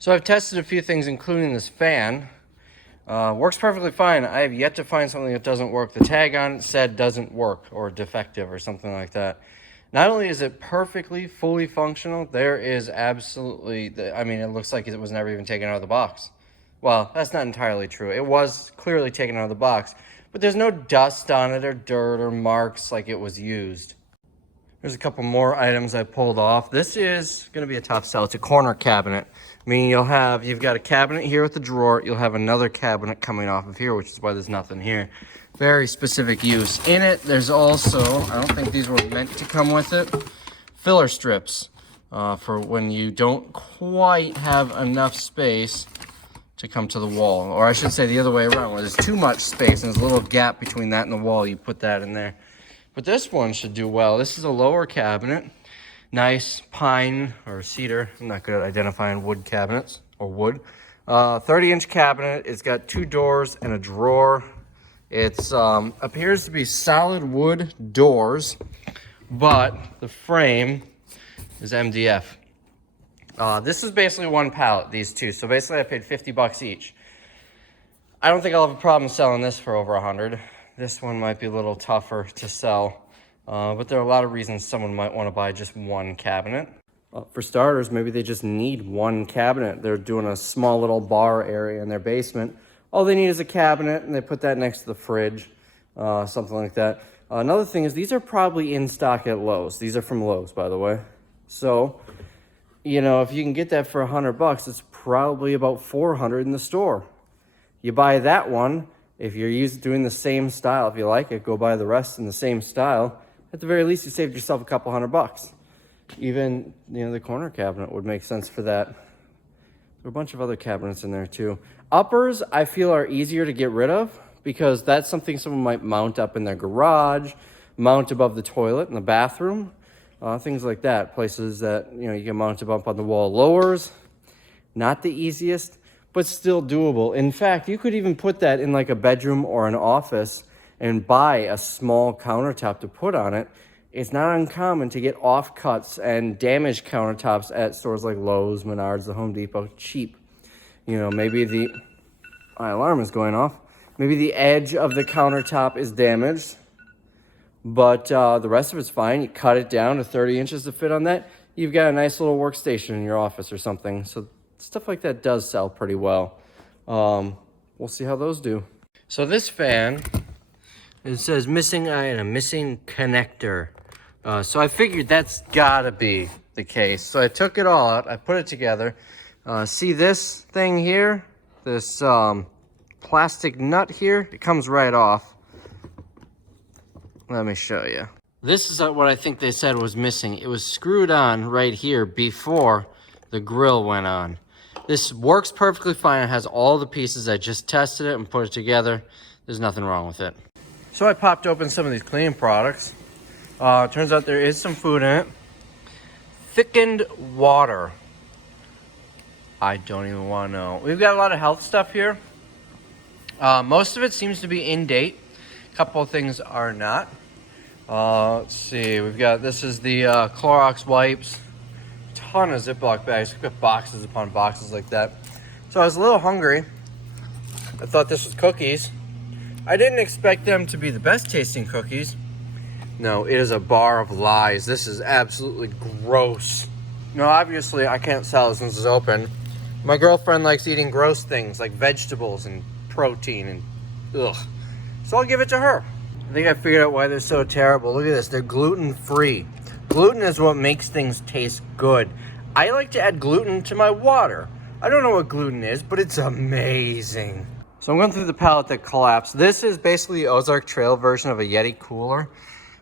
So I've tested a few things, including this fan. Works perfectly fine. I have yet to find something that doesn't work. The tag on it said doesn't work or defective or something like that. Not only is it perfectly, fully functional, there is absolutely, I mean, it looks like it was never even taken out of the box. Well, that's not entirely true. It was clearly taken out of the box, but there's no dust on it or dirt or marks like it was used. There's a couple more items I pulled off. This is going to be a tough sell. It's a corner cabinet. Meaning you've got a cabinet here with a drawer. You'll have another cabinet coming off of here, which is why there's nothing here. Very specific use. In it, there's also, I don't think these were meant to come with it, filler strips for when you don't quite have enough space to come to the wall. Or I should say the other way around, where there's too much space and there's a little gap between that and the wall, you put that in there. But this one should do well. This is a lower cabinet. Nice pine or cedar. I'm not good at identifying wood cabinets or wood. 30-inch cabinet. It's got 2 doors and a drawer. It's appears to be solid wood doors, but the frame is MDF. This is basically one pallet, these two. So basically I paid $50 each. I don't think I'll have a problem selling this for over 100. This one might be a little tougher to sell, but there are a lot of reasons someone might want to buy just one cabinet. For starters, maybe they just need one cabinet. They're doing a small little bar area in their basement. All they need is a cabinet, and they put that next to the fridge, something like that. Another thing is these are probably in stock at Lowe's. These are from Lowe's, by the way. So, you know, if you can get that for $100, it's probably about $400 in the store. You buy that one. If you're doing the same style, if you like it, go buy the rest in the same style. At the very least, you saved yourself a couple $100. Even, you know, the corner cabinet would make sense for that. There are a bunch of other cabinets in there too. Uppers, I feel, are easier to get rid of because that's something someone might mount up in their garage, mount above the toilet in the bathroom, things like that. Places that, you know, you can mount them up on the wall. Lowers, not the easiest, but still doable. In fact, you could even put that in like a bedroom or an office and buy a small countertop to put on it. It's not uncommon to get offcuts and damaged countertops at stores like Lowe's, Menards, the Home Depot, cheap. You know, maybe my alarm is going off. Maybe the edge of the countertop is damaged, but the rest of it's fine. You cut it down to 30 inches to fit on that. You've got a nice little workstation in your office or something. So stuff like that does sell pretty well. We'll see how those do. So this fan, it says missing item, missing connector. So I figured that's gotta be the case. So I took it all out, I put it together. See this thing here? This plastic nut here? It comes right off. Let me show you. This is what I think they said was missing. It was screwed on right here before the grill went on. This works perfectly fine. It has all the pieces. I just tested it and put it together. There's nothing wrong with it. So I popped open some of these cleaning products. Turns out there is some food in it. Thickened water. I don't even want to know. We've got a lot of health stuff here. Most of it seems to be in date. A couple of things are not. Let's see. We've got, this is the Clorox wipes. Ton of Ziploc bags. We've got boxes upon boxes like that. So I was a little hungry. I thought this was cookies. I didn't expect them to be the best tasting cookies. No, it is a bar of lies. This is absolutely gross. No, obviously I can't sell it since it's open. My girlfriend likes eating gross things like vegetables and protein and ugh. So I'll give it to her. I think I figured out why they're so terrible. Look at this, they're gluten-free. Gluten is what makes things taste good. I like to add gluten to my water. I don't know what gluten is, but it's amazing. So I'm going through the pallet that collapsed. This is basically the Ozark Trail version of a Yeti cooler.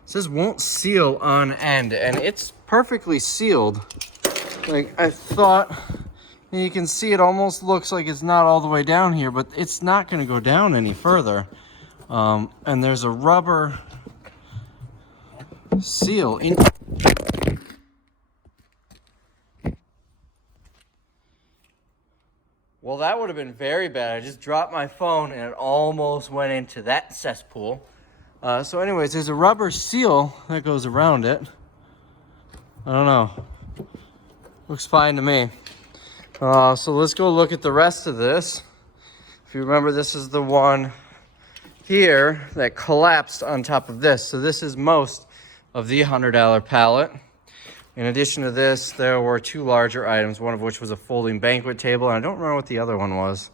It says won't seal on end, and it's perfectly sealed. Like I thought, you can see it almost looks like it's not all the way down here, but it's not going to go down any further. And there's a rubber seal in. Well, that would have been very bad. I just dropped my phone and it almost went into that cesspool. So anyways, there's a rubber seal that goes around it. I don't know. Looks fine to me. So let's go look at the rest of this. If you remember, this is the one here that collapsed on top of this. So this is most of the $100 pallet. In addition to this, there were two larger items, one of which was a folding banquet table, and I don't remember what the other one was.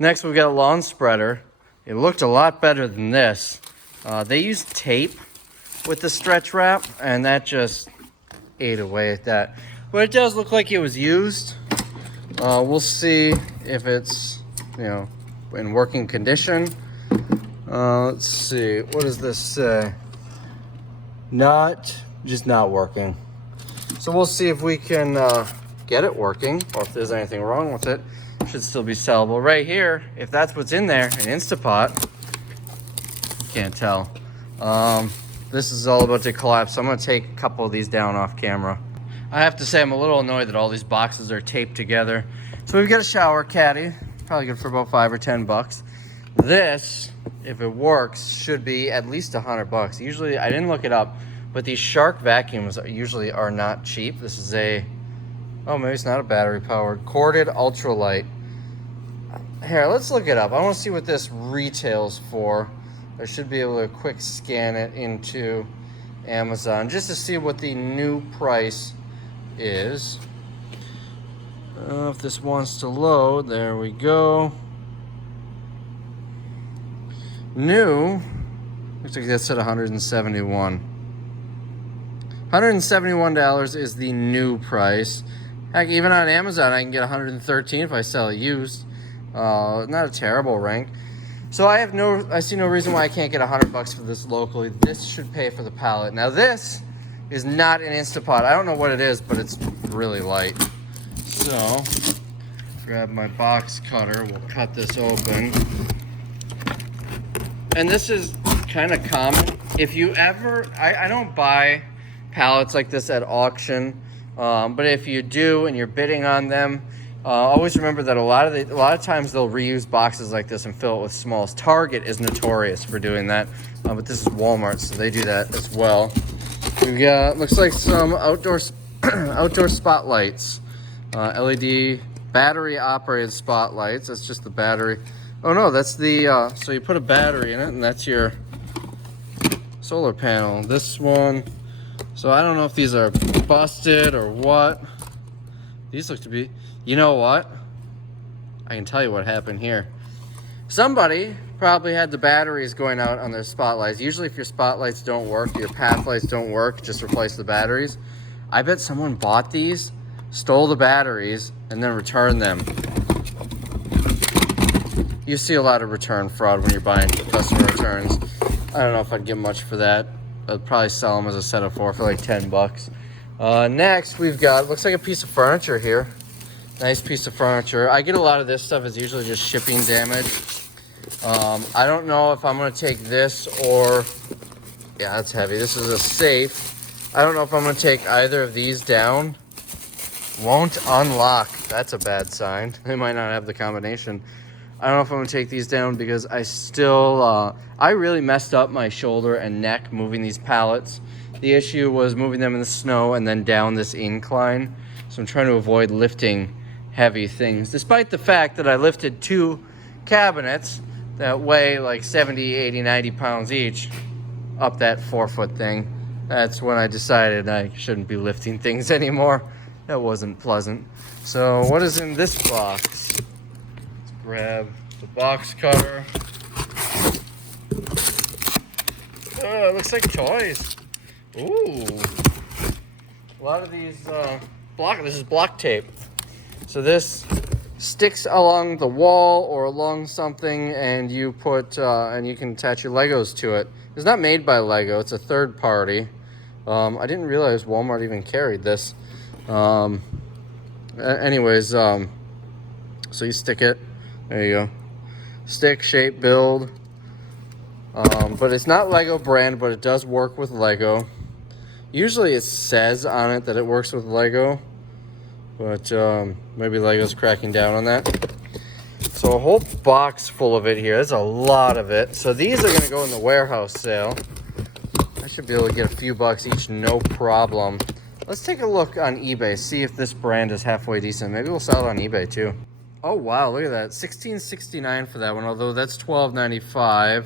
Next, we've got a lawn spreader. It looked a lot better than this. They used tape with the stretch wrap, and that just ate away at that. But it does look like it was used. We'll see if it's, in working condition. Let's see. What does this say? Just not working. So we'll see if we can get it working, or if there's anything wrong with it. It should still be sellable. Right here, if that's what's in there, an Instapot, can't tell. This is all about to collapse, so I'm going to take a couple of these down off camera. I have to say I'm a little annoyed that all these boxes are taped together. So we've got a shower caddy, probably good for about $5 or $10. This, if it works, should be at least $100. Usually, I didn't look it up, but these Shark vacuums usually are not cheap. This is maybe it's not a battery powered, corded ultralight. Here, let's look it up. I want to see what this retails for. I should be able to quick scan it into Amazon just to see what the new price is. If this wants to load, there we go. New, looks like that's at $171. $171 is the new price. Heck, even on Amazon, I can get $113 if I sell it used. Not a terrible rank. So I see no reason why I can't get $100 for this locally. This should pay for the pallet. Now this is not an Instapot. I don't know what it is, but it's really light. So, grab my box cutter. We'll cut this open. And this is kind of common. If you ever, I don't buy pallets like this at auction, but if you do and you're bidding on them, always remember that a lot of times they'll reuse boxes like this and fill it with smalls. Target is notorious for doing that, but this is Walmart, so they do that as well. We've got, looks like some outdoor spotlights, LED battery operated spotlights. That's just the battery. Oh no, that's the, so you put a battery in it and that's your solar panel. This one, so I don't know if these are busted or what. These look to be, you know what? I can tell you what happened here. Somebody probably had the batteries going out on their spotlights. Usually if your spotlights don't work, your path lights don't work, just replace the batteries. I bet someone bought these, stole the batteries, and then returned them. You see a lot of return fraud when you're buying customer returns. I don't know if I'd get much for that. I'd probably sell them as a set of 4 for like $10. Next, we've got, looks like a piece of furniture here. Nice piece of furniture. I get a lot of this stuff. It's usually just shipping damage. I don't know if I'm going to take this or, yeah, that's heavy. This is a safe. I don't know if I'm going to take either of these down. Won't unlock. That's a bad sign. They might not have the combination. I don't know if I'm going to take these down because I still, I really messed up my shoulder and neck moving these pallets. The issue was moving them in the snow and then down this incline. So I'm trying to avoid lifting heavy things, despite the fact that I lifted 2 cabinets that weigh like 70, 80, 90 pounds each up that 4-foot thing. That's when I decided I shouldn't be lifting things anymore. That wasn't pleasant. So what is in this box? Let's grab the box cutter. Oh, it looks like toys. Ooh. A lot of these, this is block tape. So this sticks along the wall or along something, and you put, and you can attach your Legos to it. It's not made by Lego, it's a third party. I didn't realize Walmart even carried this. Anyways, so you stick it, there you go. Stick, shape, build. But it's not Lego brand, but it does work with Lego. Usually it says on it that it works with Lego, but maybe Lego's cracking down on that. So a whole box full of it here. There's a lot of it. So these are going to go in the warehouse sale. I should be able to get a few bucks each, no problem. Let's take a look on eBay, see if this brand is halfway decent. Maybe we'll sell it on eBay too. Oh wow, look at that. $16.69 for that one, although that's $12.95.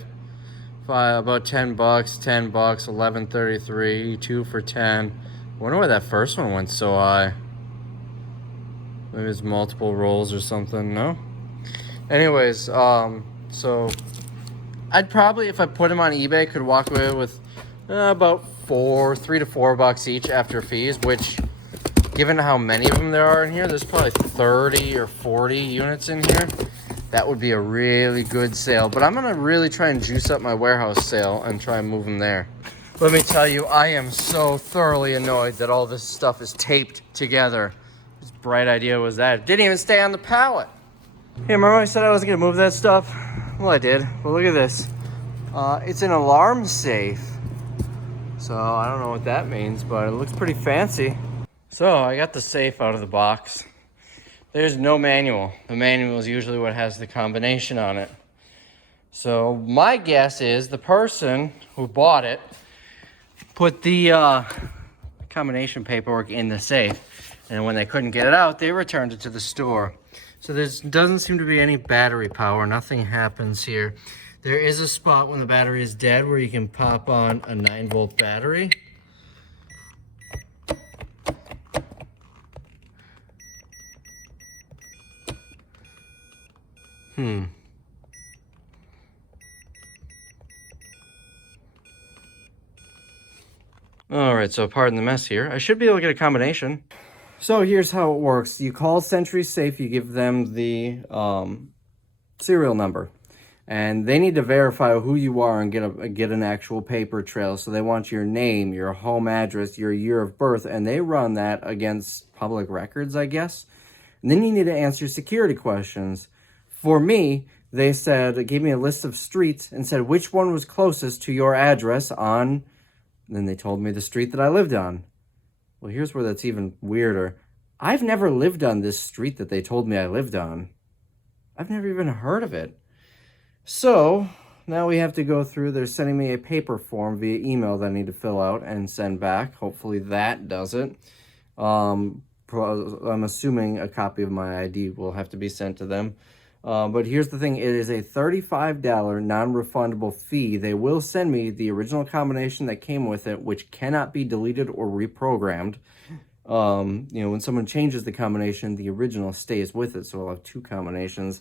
About 10 bucks, 10 bucks, 11.33, 2 for 10. Wonder why that first one went so high. Maybe it's multiple rolls or something, no? Anyways, so I'd probably, if I put them on eBay, could walk away with about $3 to $4 each after fees, which, given how many of them there are in here, there's probably 30 or 40 units in here. That would be a really good sale, but I'm gonna really try and juice up my warehouse sale and try and move them there. Let me tell you, I am so thoroughly annoyed that all this stuff is taped together. Whose bright idea was that? It didn't even stay on the pallet. Hey, remember I said I wasn't gonna move that stuff? Well, I did. But look at this. It's an alarm safe. So I don't know what that means, but it looks pretty fancy. So I got the safe out of the box. There's no manual. The manual is usually what has the combination on it. So my guess is the person who bought it put the combination paperwork in the safe. And when they couldn't get it out, they returned it to the store. So there doesn't seem to be any battery power. Nothing happens here. There is a spot when the battery is dead where you can pop on a 9-volt battery. All right, so pardon the mess here. I should be able to get a combination. So here's how it works. You call Century Safe, you give them the serial number. And they need to verify who you are and get an actual paper trail. So they want your name, your home address, your year of birth, and they run that against public records, I guess. And then you need to answer security questions. For me, they gave me a list of streets and said which one was closest to your address on, and then they told me the street that I lived on. Well, here's where that's even weirder. I've never lived on this street that they told me I lived on. I've never even heard of it. So now we have to go through, they're sending me a paper form via email that I need to fill out and send back. Hopefully that does it. I'm assuming a copy of my ID will have to be sent to them. But here's the thing, it is a $35 non-refundable fee. They will send me the original combination that came with it, which cannot be deleted or reprogrammed. When someone changes the combination, the original stays with it, so I'll have 2 combinations.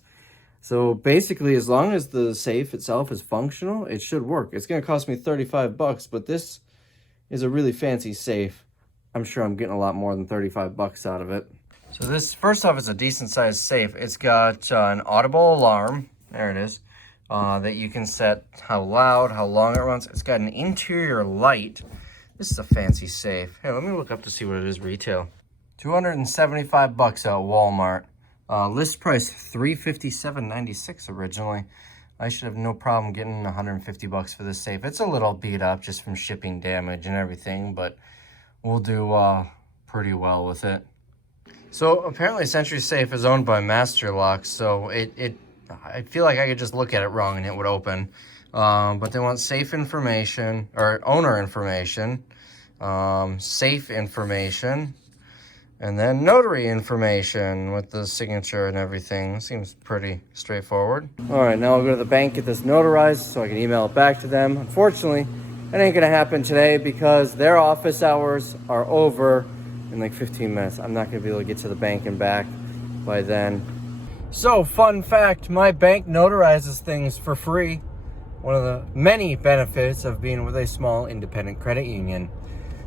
So basically, as long as the safe itself is functional, it should work. It's going to cost me 35 bucks, but this is a really fancy safe. I'm sure I'm getting a lot more than 35 bucks out of it. So this, first off, is a decent sized safe. It's got an audible alarm, there it is, that you can set how loud, how long it runs. It's got an interior light. This is a fancy safe. Hey, let me look up to see what it is retail. 275 bucks at Walmart. List price $357.96 originally. I should have no problem getting 150 bucks for this safe. It's a little beat up just from shipping damage and everything, but we'll do pretty well with it. So apparently Century Safe is owned by Master Lock, so I feel like I could just look at it wrong and it would open. But they want safe information, or owner information, safe information, and then notary information with the signature and everything. Seems pretty straightforward. All right, now I'll go to the bank, get this notarized so I can email it back to them. Unfortunately, that ain't gonna happen today because their office hours are over in like 15 minutes. I'm not gonna be able to get to the bank and back by then. So, fun fact, my bank notarizes things for free. One of the many benefits of being with a small independent credit union.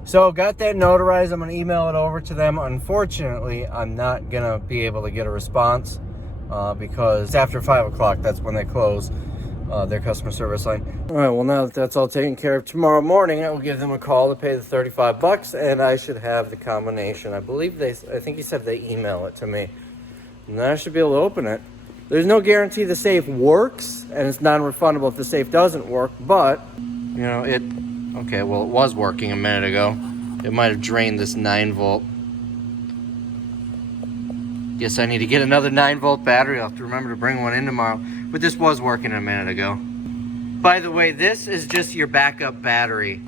So, got that notarized. I'm gonna email it over to them. Unfortunately, I'm not gonna be able to get a response because after 5 o'clock, that's when they close their customer service line. All right, well, now that that's all taken care of, tomorrow morning I will give them a call to pay the 35 bucks and I should have the combination. I think he said they email it to me. And then I should be able to open it. There's no guarantee the safe works and it's non-refundable if the safe doesn't work, but okay, well, it was working a minute ago. It might have drained this 9-volt. Guess I need to get another 9-volt battery. I'll have to remember to bring one in tomorrow. But this was working a minute ago. By the way, this is just your backup battery.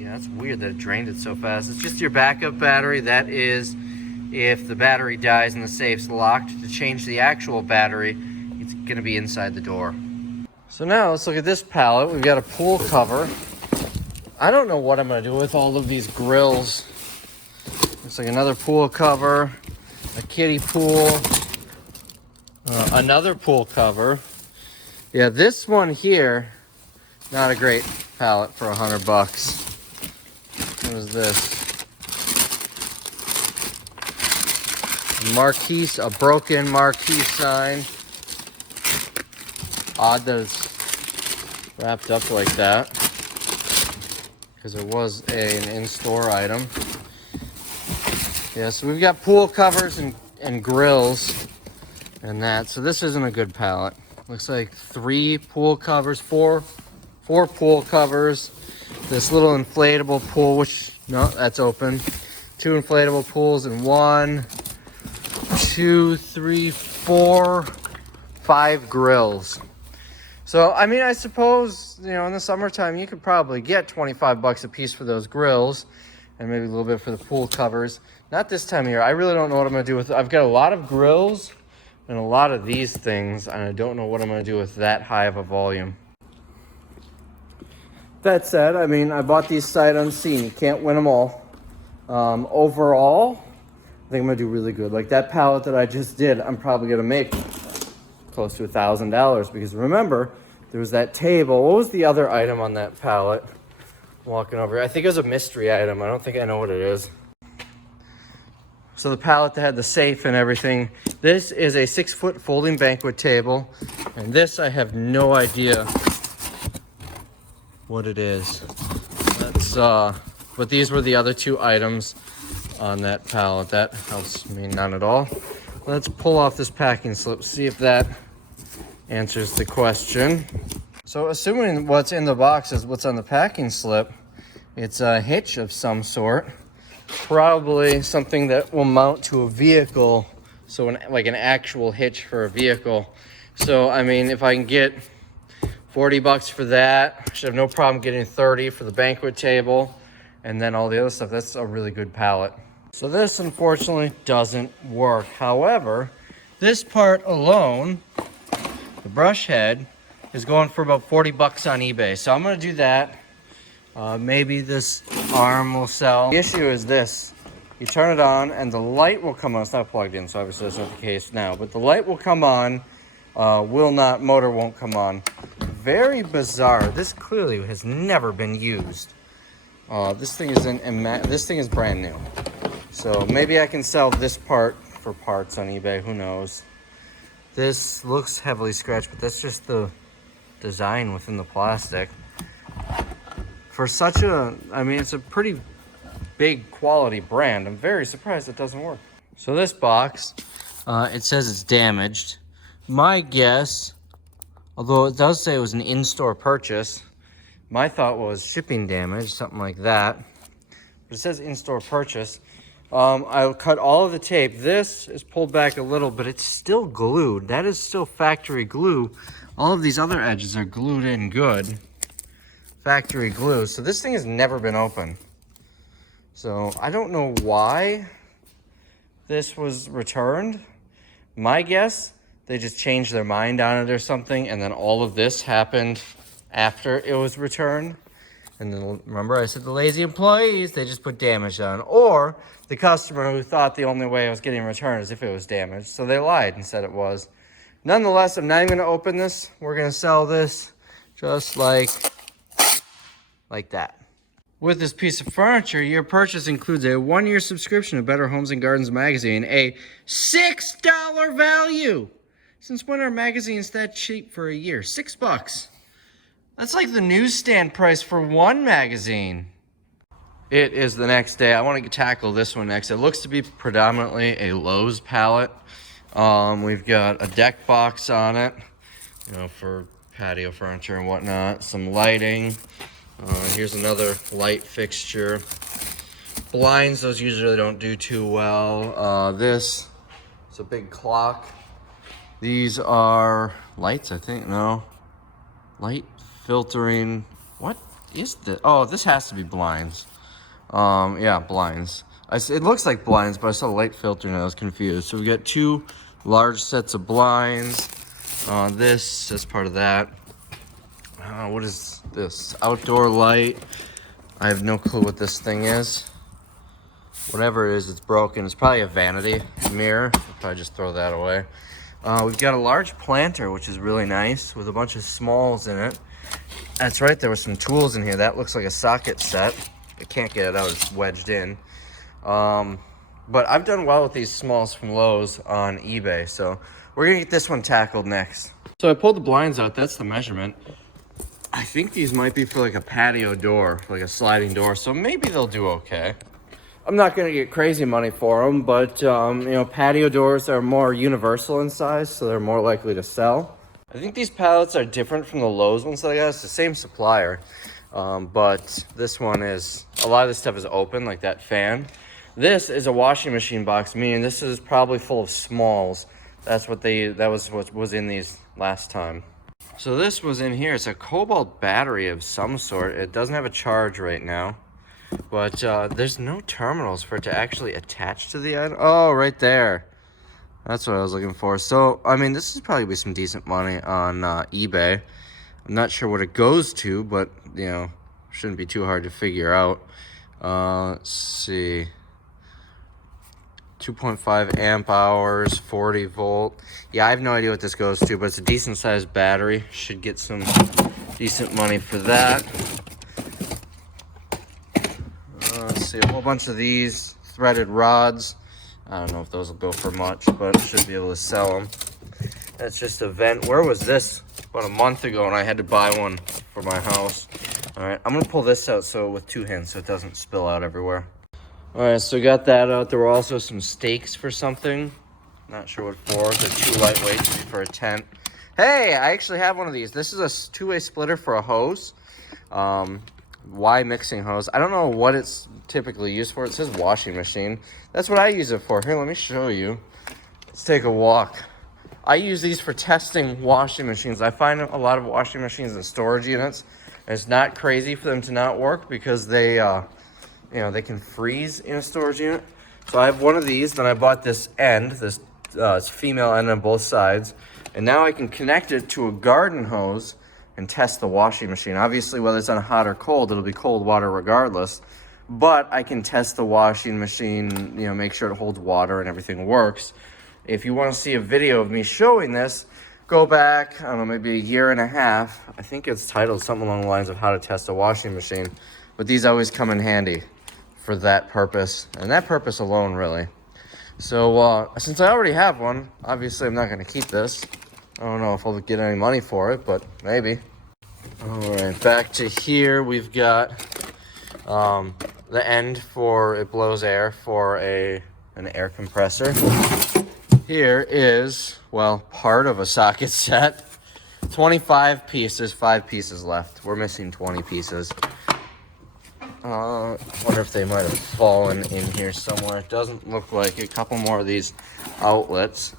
Yeah, that's weird that it drained it so fast. It's just your backup battery. That is if the battery dies and the safe's locked. To change the actual battery, it's gonna be inside the door. So now let's look at this pallet. We've got a pool cover. I don't know what I'm gonna do with all of these grills. It's like another pool cover, a kiddie pool, another pool cover. Yeah, this one here, not a great pallet for $100. What is this? Marquise, a broken marquee sign. Odd that it's wrapped up like that, because it was an in-store item. Yeah, so we've got pool covers and grills and that. So this isn't a good pallet. Looks like 3 pool covers, four pool covers. This little inflatable pool, which, no, that's open. 2 inflatable pools and 1, 2, 3, 4, 5 grills. So, I mean, I suppose, you know, in the summertime, you could probably get 25 bucks a piece for those grills and maybe a little bit for the pool covers. Not this time of year. I really don't know what I'm going to do with it. I've got a lot of grills and a lot of these things, and I don't know what I'm going to do with that high of a volume. That said, I mean, I bought these sight unseen. You can't win them all. Overall, I think I'm going to do really good. Like that pallet that I just did, I'm probably going to make close to $1,000, because remember, there was that table. What was the other item on that pallet? Walking over here. I think it was a mystery item. I don't think I know what it is. So the pallet that had the safe and everything. This is a 6-foot folding banquet table. And this, I have no idea what it is. That's, but these were the other 2 items on that pallet. That helps me none at all. Let's pull off this packing slip, see if that answers the question. So assuming what's in the box is what's on the packing slip, it's a hitch of some sort. Probably something that will mount to a vehicle, so like an actual hitch for a vehicle. So, I mean, if I can get 40 bucks for that, I should have no problem getting 30 for the banquet table, and then all the other stuff. That's a really good pallet. So this, unfortunately, doesn't work. However, this part alone, the brush head, is going for about 40 bucks on eBay. So I'm gonna do that. Maybe this arm will sell. The issue is this. You turn it on and the light will come on. It's not plugged in, so obviously that's not the case now. But the light will come on, motor won't come on. Very bizarre. This clearly has never been used. This thing is brand new. So maybe I can sell this part for parts on eBay, who knows. This looks heavily scratched, but that's just the design within the plastic. For such a, I mean, it's a pretty big quality brand. I'm very surprised it doesn't work. So this box, it says it's damaged. My guess, although it does say it was an in-store purchase, my thought was shipping damage, something like that. But it says in-store purchase. I'll cut all of the tape. This is pulled back a little, but it's still glued. That is still factory glue. All of these other edges are glued in good. Factory glue. So this thing has never been open. So I don't know why this was returned. My guess, they just changed their mind on it or something, and then all of this happened after it was returned. And then remember I said the lazy employees, they just put damage on. Or the customer who thought the only way it was getting returned is if it was damaged. So they lied and said it was. Nonetheless, I'm not even gonna open this. We're gonna sell this just like that. With this piece of furniture, your purchase includes a 1-year subscription to Better Homes and Gardens magazine, a $6 value. Since when are magazines that cheap for a year? $6. That's like the newsstand price for one magazine. It is the next day. I want to tackle this one next. It looks to be predominantly a Lowe's pallet. We've got a deck box on it, you know, for patio furniture and whatnot. Some lighting. Here's another light fixture. Blinds, those usually don't do too well. This is a big clock. These are lights, I think. No. Light filtering. What? is this? Oh, this has to be blinds. Yeah, blinds. It looks like blinds, but I saw the light filter and I was confused. So we got 2 large sets of blinds. This is part of that. What is this? Outdoor light. I have no clue what this thing is. Whatever it is, it's broken. It's probably a vanity mirror. I'll probably just throw that away. We've got a large planter, which is really nice, with a bunch of smalls in it. That's right, there were some tools in here. That looks like a socket set. I can't get it out, it's wedged in. But I've done well with these smalls from Lowe's on eBay, so we're gonna get this one tackled next. So I pulled the blinds out, that's the measurement. I think these might be for like a patio door, like a sliding door, so maybe they'll do okay. I'm not gonna get crazy money for them, but you know, patio doors are more universal in size, so they're more likely to sell. I think these pallets are different from the Lowe's ones that I got. It's the same supplier, but this one is, a lot of this stuff is open, like that fan. This is a washing machine box, meaning this is probably full of smalls. That was what was in these last time. So this was in here. It's a cobalt battery of some sort. It doesn't have a charge right now, but there's no terminals for it to actually attach to the item. Oh, right there. That's what I was looking for. So, I mean, this is probably be some decent money on eBay. I'm not sure what it goes to, but, you know, shouldn't be too hard to figure out. Let's see. 2.5 amp hours, 40 volt. Yeah, I have no idea what this goes to, but it's a decent sized battery. Should get some decent money for that. Let's see, a whole bunch of these threaded rods. I don't know if those will go for much, but should be able to sell them. That's just a vent. Where was this? About a month ago, and I had to buy one for my house. All right, I'm gonna pull this out with 2 hands so it doesn't spill out everywhere. All right, so got that out. There were also some stakes for something. Not sure what for. They're too lightweight to be for a tent. Hey, I actually have one of these. This is a 2-way splitter for a hose. Y mixing hose. I don't know what it's typically used for. It says washing machine. That's what I use it for. Here, let me show you. Let's take a walk. I use these for testing washing machines. I find a lot of washing machines in storage units. It's not crazy for them to not work because they, you know, they can freeze in a storage unit. So I have one of these. Then I bought this end, this female end on both sides. And now I can connect it to a garden hose and test the washing machine. Obviously, whether it's on hot or cold, it'll be cold water regardless. But I can test the washing machine, you know, make sure it holds water and everything works. If you want to see a video of me showing this, go back, I don't know, maybe a year and a half. I think it's titled something along the lines of how to test a washing machine. But these always come in handy for that purpose, and that purpose alone, really. So since I already have one, obviously I'm not going to keep this. I don't know if I'll get any money for it, but maybe. All right, back to here. We've got the end for, it blows air for an air compressor. Here is, well, part of a socket set. 25 pieces, 5 pieces left. We're missing 20 pieces. Wonder if they might have fallen in here somewhere. It doesn't look like it. A couple more of these outlets.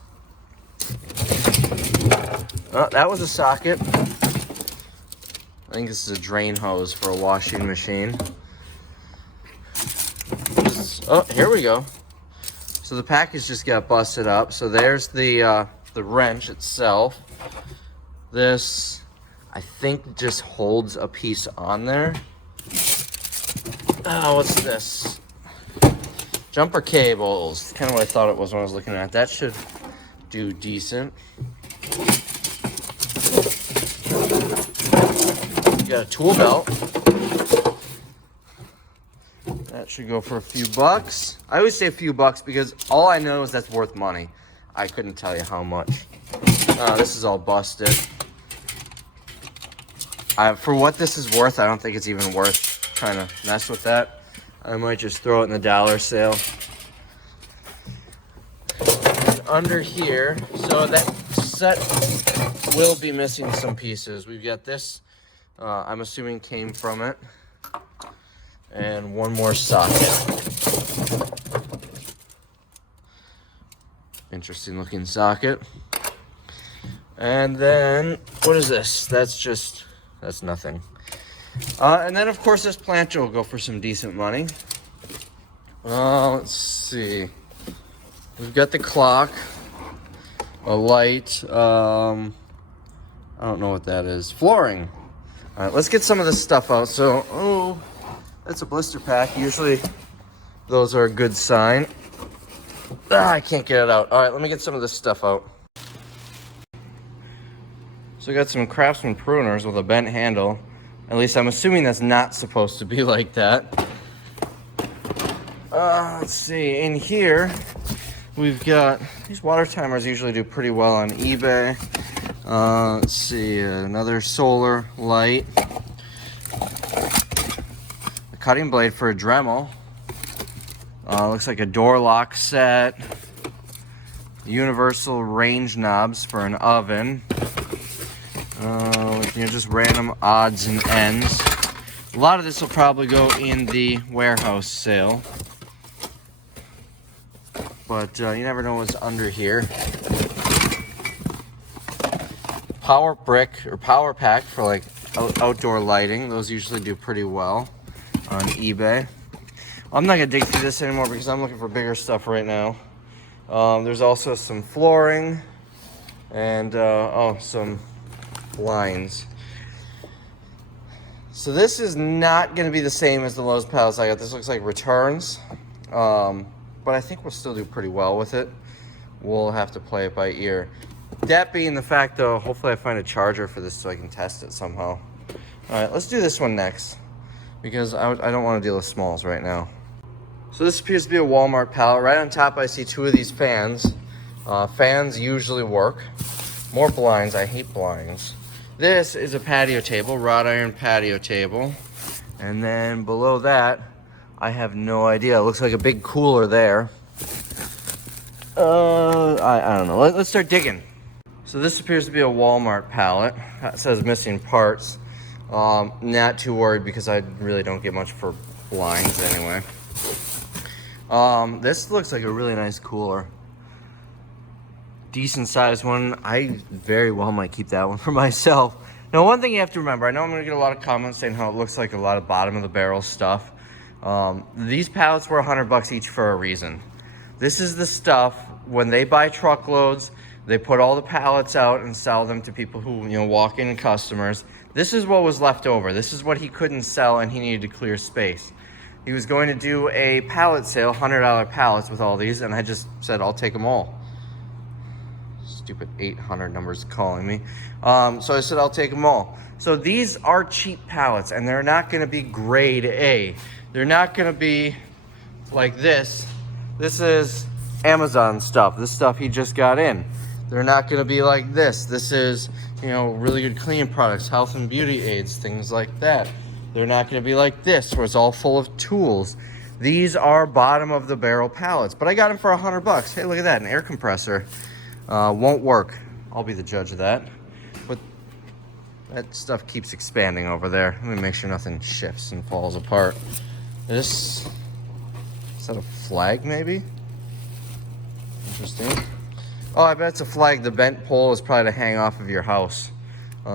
Oh, that was a socket. I think this is a drain hose for a washing machine. Oh, here we go. So the package just got busted up. So there's the wrench itself. This, I think, just holds a piece on there. Oh, what's this? Jumper cables. Kind of what I thought it was when I was looking at it. That should do decent. You got a tool belt. That should go for a few bucks. I always say a few bucks because all I know is that's worth money. I couldn't tell you how much. This is all busted. For what this is worth, I don't think it's even worth trying to mess with that. I might just throw it in the dollar sale. And under here, so that set will be missing some pieces. We've got this, I'm assuming came from it. And one more socket. Interesting looking socket. And then, what is this? That's nothing. And then, of course, this planter will go for some decent money. Let's see. We've got the clock, a light. I don't know what that is. Flooring. All right, let's get some of this stuff out. So, oh, that's a blister pack. Usually, those are a good sign. I can't get it out. All right, let me get some of this stuff out. So we got some Craftsman pruners with a bent handle. At least I'm assuming that's not supposed to be like that. Let's see, in here, we've got, these water timers usually do pretty well on eBay. Let's see, another solar light. A cutting blade for a Dremel. Looks like a door lock set. Universal range knobs for an oven. Just random odds and ends. A lot of this will probably go in the warehouse sale. But you never know what's under here. Power brick or power pack for like outdoor lighting. Those usually do pretty well on eBay. I'm not gonna dig through this anymore because I'm looking for bigger stuff right now. There's also some flooring and some blinds. So this is not going to be the same as the Lowe's pallets I got. This looks like returns, but I think we'll still do pretty well with it. We'll have to play it by ear. That being the fact, though, hopefully I find a charger for this so I can test it somehow. All right, let's do this one next because I don't want to deal with smalls right now. So this appears to be a Walmart pallet. Right on top, I see two of these fans. Fans usually work. More blinds. I hate blinds. This is a patio table, wrought iron patio table. And then below that, I have no idea. It looks like a big cooler there. I don't know. Let's start digging. So this appears to be a Walmart pallet. That says missing parts. Not too worried because I really don't get much for blinds anyway. This looks like a really nice cooler. Decent sized one. I very well might keep that one for myself. Now, one thing you have to remember, I know I'm going to get a lot of comments saying how it looks like a lot of bottom of the barrel stuff. These pallets were $100 each for a reason. This is the stuff, when they buy truckloads, they put all the pallets out and sell them to people who, walk in customers. This is what was left over. This is what he couldn't sell and he needed to clear space. He was going to do a pallet sale, $100 pallets with all these, and I just said, I'll take them all. Stupid 800 numbers calling me. So I said, I'll take them all. So these are cheap pallets, and they're not going to be grade A. They're not going to be like this. This is Amazon stuff. This stuff he just got in. They're not going to be like this. This is, really good cleaning products, health and beauty aids, things like that. They're not going to be like this, where it's all full of tools. These are bottom of the barrel pallets, but I got them for $100. Hey, look at that, an air compressor. Won't work. I'll be the judge of that. But that stuff keeps expanding over there. Let me make sure nothing shifts and falls apart. Is that a flag maybe? Interesting. Oh, I bet it's a flag. The bent pole is probably to hang off of your house.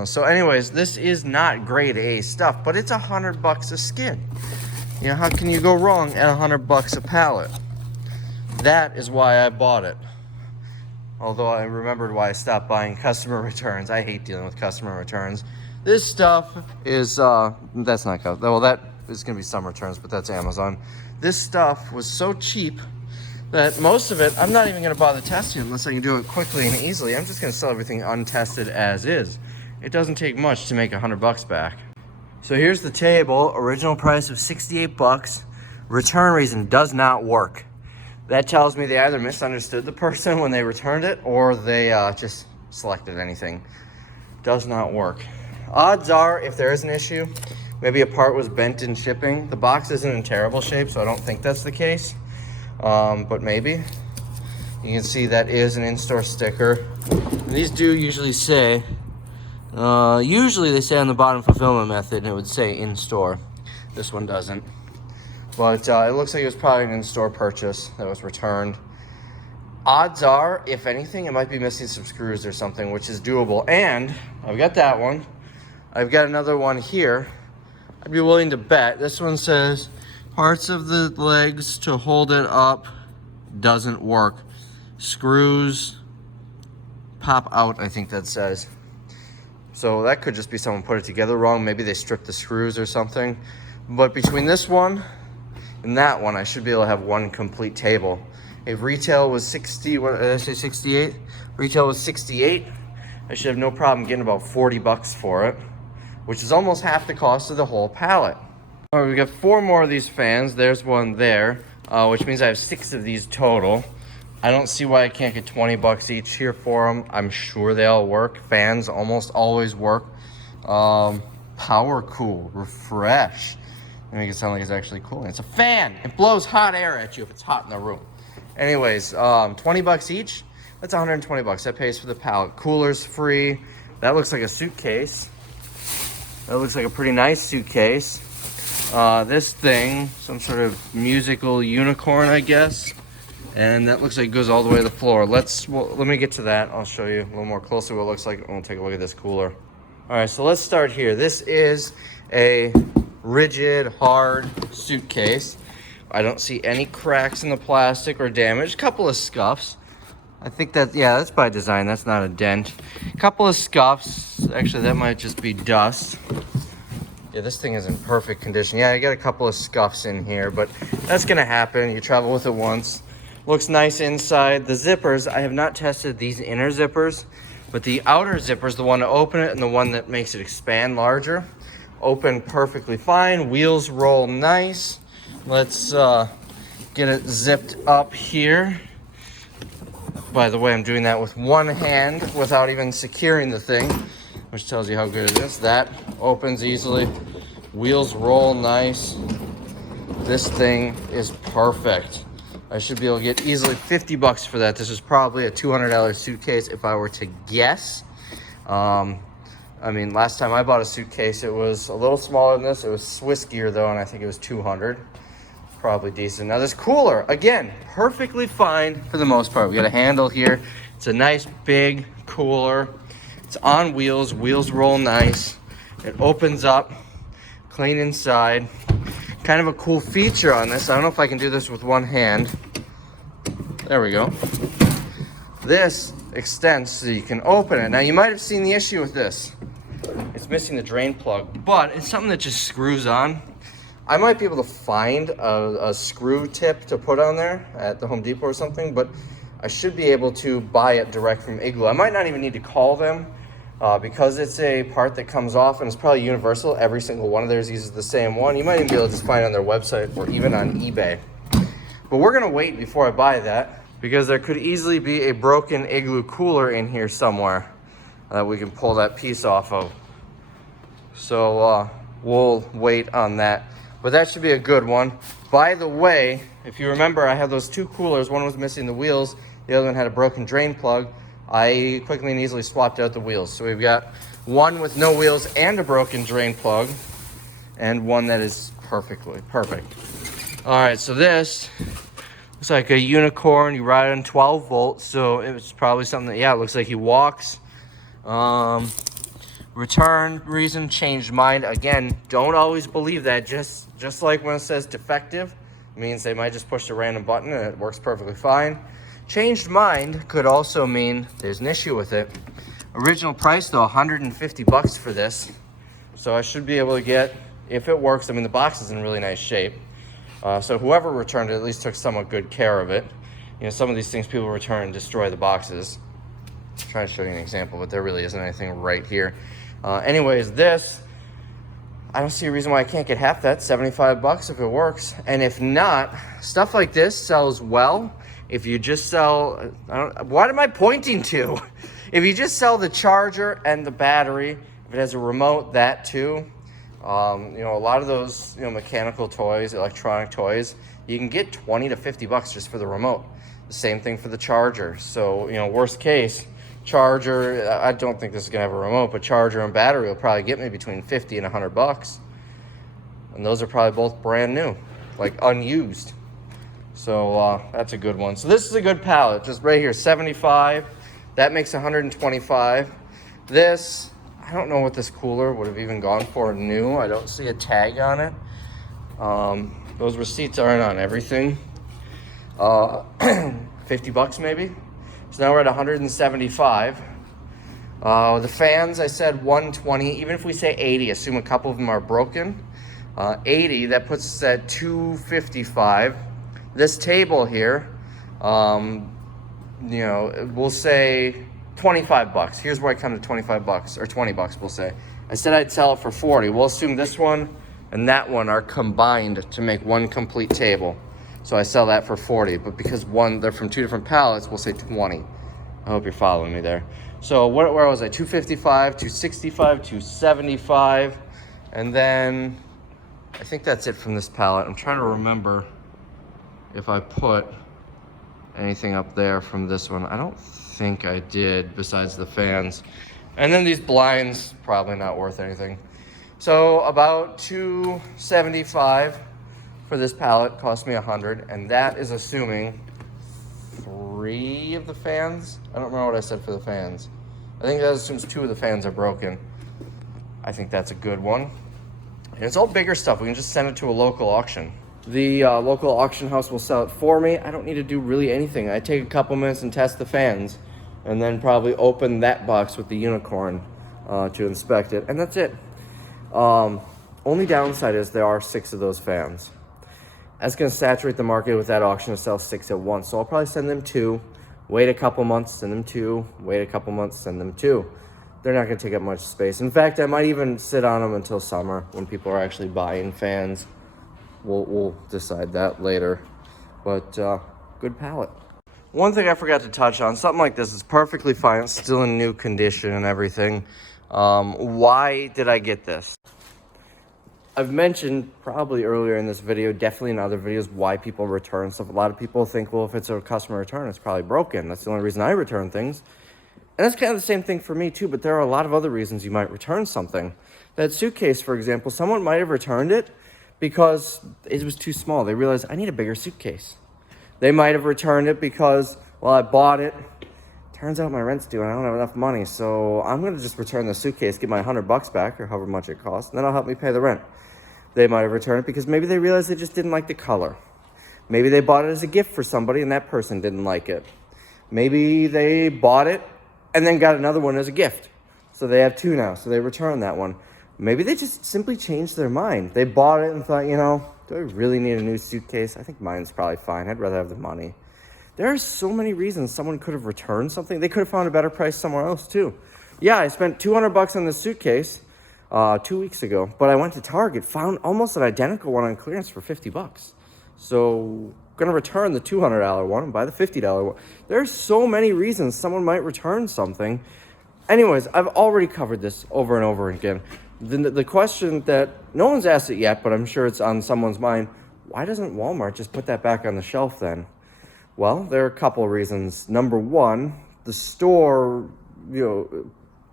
So anyways, this is not grade A stuff, but it's $100 a skid. How can you go wrong at $100 a pallet? That is why I bought it. Although I remembered why I stopped buying customer returns. I hate dealing with customer returns. This stuff is, that's not, well, that is going to be some returns, but that's Amazon. This stuff was so cheap that most of it, I'm not even going to bother testing unless I can do it quickly and easily. I'm just going to sell everything untested as is. It doesn't take much to make $100 back. So here's the table. Original price of $68. Return reason does not work. That tells me they either misunderstood the person when they returned it or they just selected anything. Does not work. Odds are, if there is an issue, maybe a part was bent in shipping. The box isn't in terrible shape, so I don't think that's the case. But maybe. You can see that is an in-store sticker. These do usually say, usually they say on the bottom fulfillment method, and it would say in-store. This one doesn't. But it looks like it was probably an in-store purchase that was returned. Odds are, if anything, it might be missing some screws or something, which is doable. And I've got that one. I've got another one here. I'd be willing to bet. This one says parts of the legs to hold it up doesn't work. Screws pop out, I think that says. So that could just be someone put it together wrong. Maybe they stripped the screws or something. But between this one and that one, I should be able to have one complete table. If retail was 60, what did I say, 68? Retail was 68. I should have no problem getting about 40 bucks for it, which is almost half the cost of the whole pallet. All right, we got 4 more of these fans. There's one there, which means I have 6 of these total. I don't see why I can't get 20 bucks each here for them. I'm sure they all work. Fans almost always work. Power cool, refresh. Make it sound like it's actually cooling. It's a fan. It blows hot air at you if it's hot in the room. Anyways, 20 bucks each. That's 120 bucks. That pays for the pallet. Cooler's free. That looks like a suitcase. That looks like a pretty nice suitcase. This thing, some sort of musical unicorn, I guess. And that looks like it goes all the way to the floor. Let me get to that. I'll show you a little more closely what it looks like. We'll take a look at this cooler. All right, so let's start here. This is a rigid, hard suitcase. I don't see any cracks in the plastic or damage. A couple of scuffs. I think that, yeah, that's by design. That's not a dent. A couple of scuffs. Actually, that might just be dust. Yeah, this thing is in perfect condition. Yeah, I got a couple of scuffs in here, but that's gonna happen. You travel with it once. Looks nice inside. The zippers, I have not tested these inner zippers, but the outer zippers, the one to open it and the one that makes it expand larger, open perfectly fine. Wheels roll nice. Let's get it zipped up here. By the way, I'm doing that with one hand without even securing the thing, which tells you how good it is. That opens easily. Wheels roll nice. This thing is perfect. I should be able to get easily 50 bucks for that. This is probably a $200 suitcase if I were to guess. I mean, last time I bought a suitcase, it was a little smaller than this. It was Swiss gear though, and I think it was 200. Probably decent. Now this cooler, again, perfectly fine for the most part. We got a handle here. It's a nice big cooler. It's on wheels. Wheels roll nice. It opens up, clean inside. Kind of a cool feature on this. I don't know if I can do this with one hand. There we go. This extends so you can open it. Now you might have seen the issue with this. It's missing the drain plug, but it's something that just screws on. I might be able to find a screw tip to put on there at the Home Depot or something, but I should be able to buy it direct from Igloo. I might not even need to call them because it's a part that comes off and it's probably universal. Every single one of theirs uses the same one. You might even be able to just find it on their website or even on eBay. But we're gonna wait before I buy that because there could easily be a broken Igloo cooler in here somewhere that we can pull that piece off of. So we'll wait on that. But that should be a good one. By the way, if you remember, I had those 2 coolers. One was missing the wheels. The other one had a broken drain plug. I quickly and easily swapped out the wheels. So we've got one with no wheels and a broken drain plug, and one that is perfect. All right, so this looks like a unicorn. You ride on 12 volts, so it's probably something that, yeah, it looks like he walks. Return reason, changed mind. Again, don't always believe that. Just like when it says defective, it means they might just push a random button and it works perfectly fine. Changed mind could also mean there's an issue with it. Original price though, 150 bucks for this. So I should be able to get, if it works, I mean the box is in really nice shape. So whoever returned it at least took somewhat good care of it. You know, some of these things people return and destroy the boxes. I'll try to show you an example, but there really isn't anything right here. Anyways, this, I don't see a reason why I can't get half that, 75 bucks if it works. And if not, stuff like this sells well. If you just sell, what am I pointing to? If you just sell the charger and the battery, if it has a remote, that too. You know, a lot of those, you know, mechanical toys, electronic toys, you can get 20 to 50 bucks just for the remote. The same thing for the charger. So, you know, worst case, charger, I don't think this is gonna have a remote, but charger and battery will probably get me between 50 and 100 bucks. And those are probably both brand new, like unused. So that's a good one. So this is a good pallet, just right here, 75. That makes 125. This, I don't know what this cooler would have even gone for new. I don't see a tag on it. Those receipts aren't on everything. 50 bucks maybe. So now we're at 175. The fans, I said 120. Even if we say 80, assume a couple of them are broken. 80, that puts us at 255. This table here, you know, we'll say 25 bucks. Here's where I come to 25 bucks, or 20 bucks, we'll say. I said I'd sell it for 40. We'll assume this one and that one are combined to make one complete table. So I sell that for 40, but because they're from two different pallets, we'll say 20. I hope you're following me there. So where was I? 255, 265, 275, and then I think that's it from this pallet. I'm trying to remember if I put anything up there from this one. I don't think I did, besides the fans. And then these blinds, probably not worth anything. So about 275 for this pallet, cost me 100, and that is assuming 3 of the fans. I don't remember what I said for the fans. I think that assumes 2 of the fans are broken. I think that's a good one. And it's all bigger stuff. We can just send it to a local auction. The local auction house will sell it for me. I don't need to do really anything. I take a couple minutes and test the fans, and then probably open that box with the unicorn to inspect it, and that's it. Only downside is there are 6 of those fans. That's going to saturate the market with that auction to sell 6 at once. So I'll probably send them 2, wait a couple months, send them 2, wait a couple months, send them 2. They're not going to take up much space. In fact, I might even sit on them until summer when people are actually buying fans. We'll decide that later. But good pallet. One thing I forgot to touch on, something like this is perfectly fine. It's still in new condition and everything. Why did I get this? I've mentioned probably earlier in this video, definitely in other videos, why people return stuff. A lot of people think, well, if it's a customer return, it's probably broken. That's the only reason I return things. And that's kind of the same thing for me too, but there are a lot of other reasons you might return something. That suitcase, for example, someone might have returned it because it was too small. They realized, I need a bigger suitcase. They might have returned it because, well, I bought it. Turns out my rent's due and I don't have enough money, so I'm going to just return the suitcase, get my $100 back or however much it costs, and then it'll help me pay the rent. They might have returned it because maybe they realized they just didn't like the color. Maybe they bought it as a gift for somebody and that person didn't like it. Maybe they bought it and then got another one as a gift. So they have 2 now, so they return that one. Maybe they just simply changed their mind. They bought it and thought, you know, do I really need a new suitcase? I think mine's probably fine. I'd rather have the money. There are so many reasons someone could have returned something. They could have found a better price somewhere else too. Yeah, I spent $200 on this suitcase 2 weeks ago, but I went to Target, found almost an identical one on clearance for 50 bucks. So gonna return the $200 one and buy the $50 one. There's so many reasons someone might return something. Anyways, I've already covered this over and over again. The question that no one's asked it yet, but I'm sure it's on someone's mind, why doesn't Walmart just put that back on the shelf then? Well, there are a couple of reasons. Number one, the store,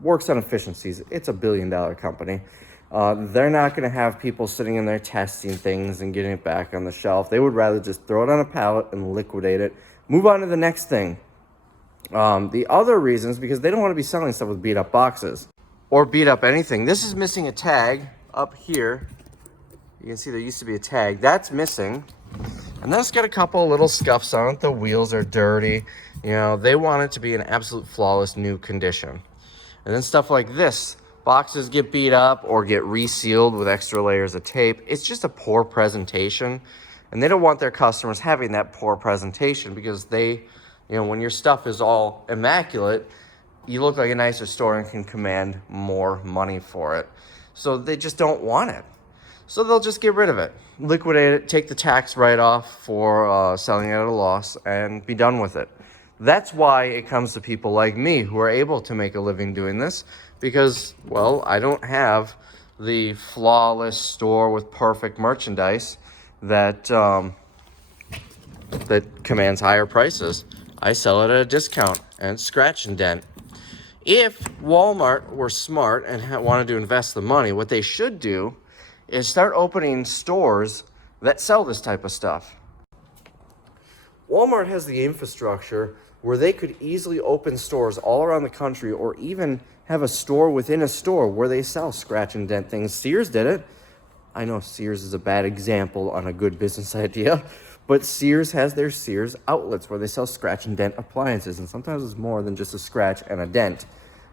works on efficiencies. It's a $1 billion company. They're not going to have people sitting in there testing things and getting it back on the shelf. They would rather just throw it on a pallet and liquidate it, move on to the next thing. The other reason is because they don't want to be selling stuff with beat up boxes or beat up anything. This is missing a tag up here. You can see there used to be a tag. That's missing. And that's got a couple little scuffs on it. The wheels are dirty. They want it to be in absolute flawless new condition. And then stuff like this, boxes get beat up or get resealed with extra layers of tape. It's just a poor presentation. And they don't want their customers having that poor presentation because when your stuff is all immaculate, you look like a nicer store and can command more money for it. So they just don't want it. So they'll just get rid of it, liquidate it, take the tax write-off for selling it at a loss, and be done with it. That's why it comes to people like me who are able to make a living doing this because, well, I don't have the flawless store with perfect merchandise that commands higher prices. I sell it at a discount and scratch and dent. If Walmart were smart and wanted to invest the money, what they should do is start opening stores that sell this type of stuff. Walmart has the infrastructure where they could easily open stores all around the country, or even have a store within a store where they sell scratch and dent things. Sears did it. I know Sears is a bad example on a good business idea, but Sears has their Sears outlets where they sell scratch and dent appliances, and sometimes it's more than just a scratch and a dent.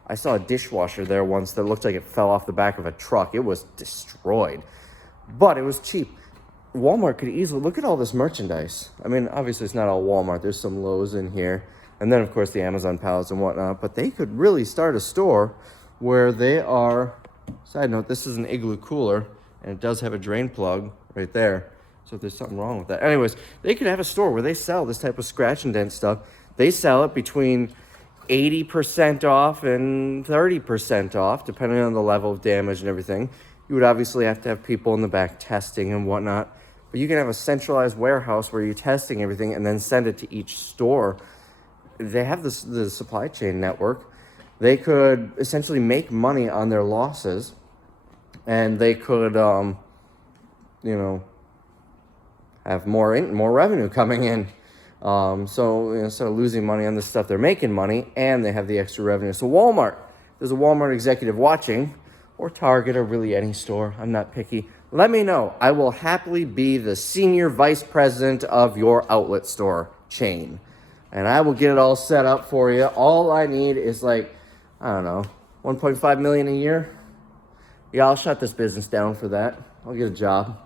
I saw a dishwasher there once that looked like it fell off the back of a truck. It was destroyed, but it was cheap. Walmart could easily, look at all this merchandise. I mean, obviously it's not all Walmart. There's some Lowe's in here. And then, of course, the Amazon pallets and whatnot. But they could really start a store where they are, side note, this is an Igloo cooler. And it does have a drain plug right there. So if there's something wrong with that. Anyways, they could have a store where they sell this type of scratch and dent stuff. They sell it between 80% off and 30% off, depending on the level of damage and everything. You would obviously have to have people in the back testing and whatnot. But you can have a centralized warehouse where you're testing everything and then send it to each store. They have the supply chain network. They could essentially make money on their losses, and they could, have more revenue coming in. So instead of losing money on this stuff, they're making money, and they have the extra revenue. So Walmart, there's a Walmart executive watching, or Target, or really any store. I'm not picky. Let me know. I will happily be the senior vice president of your outlet store chain. And I will get it all set up for you. All I need is like, I don't know, 1.5 million a year. Yeah, I'll shut this business down for that. I'll get a job.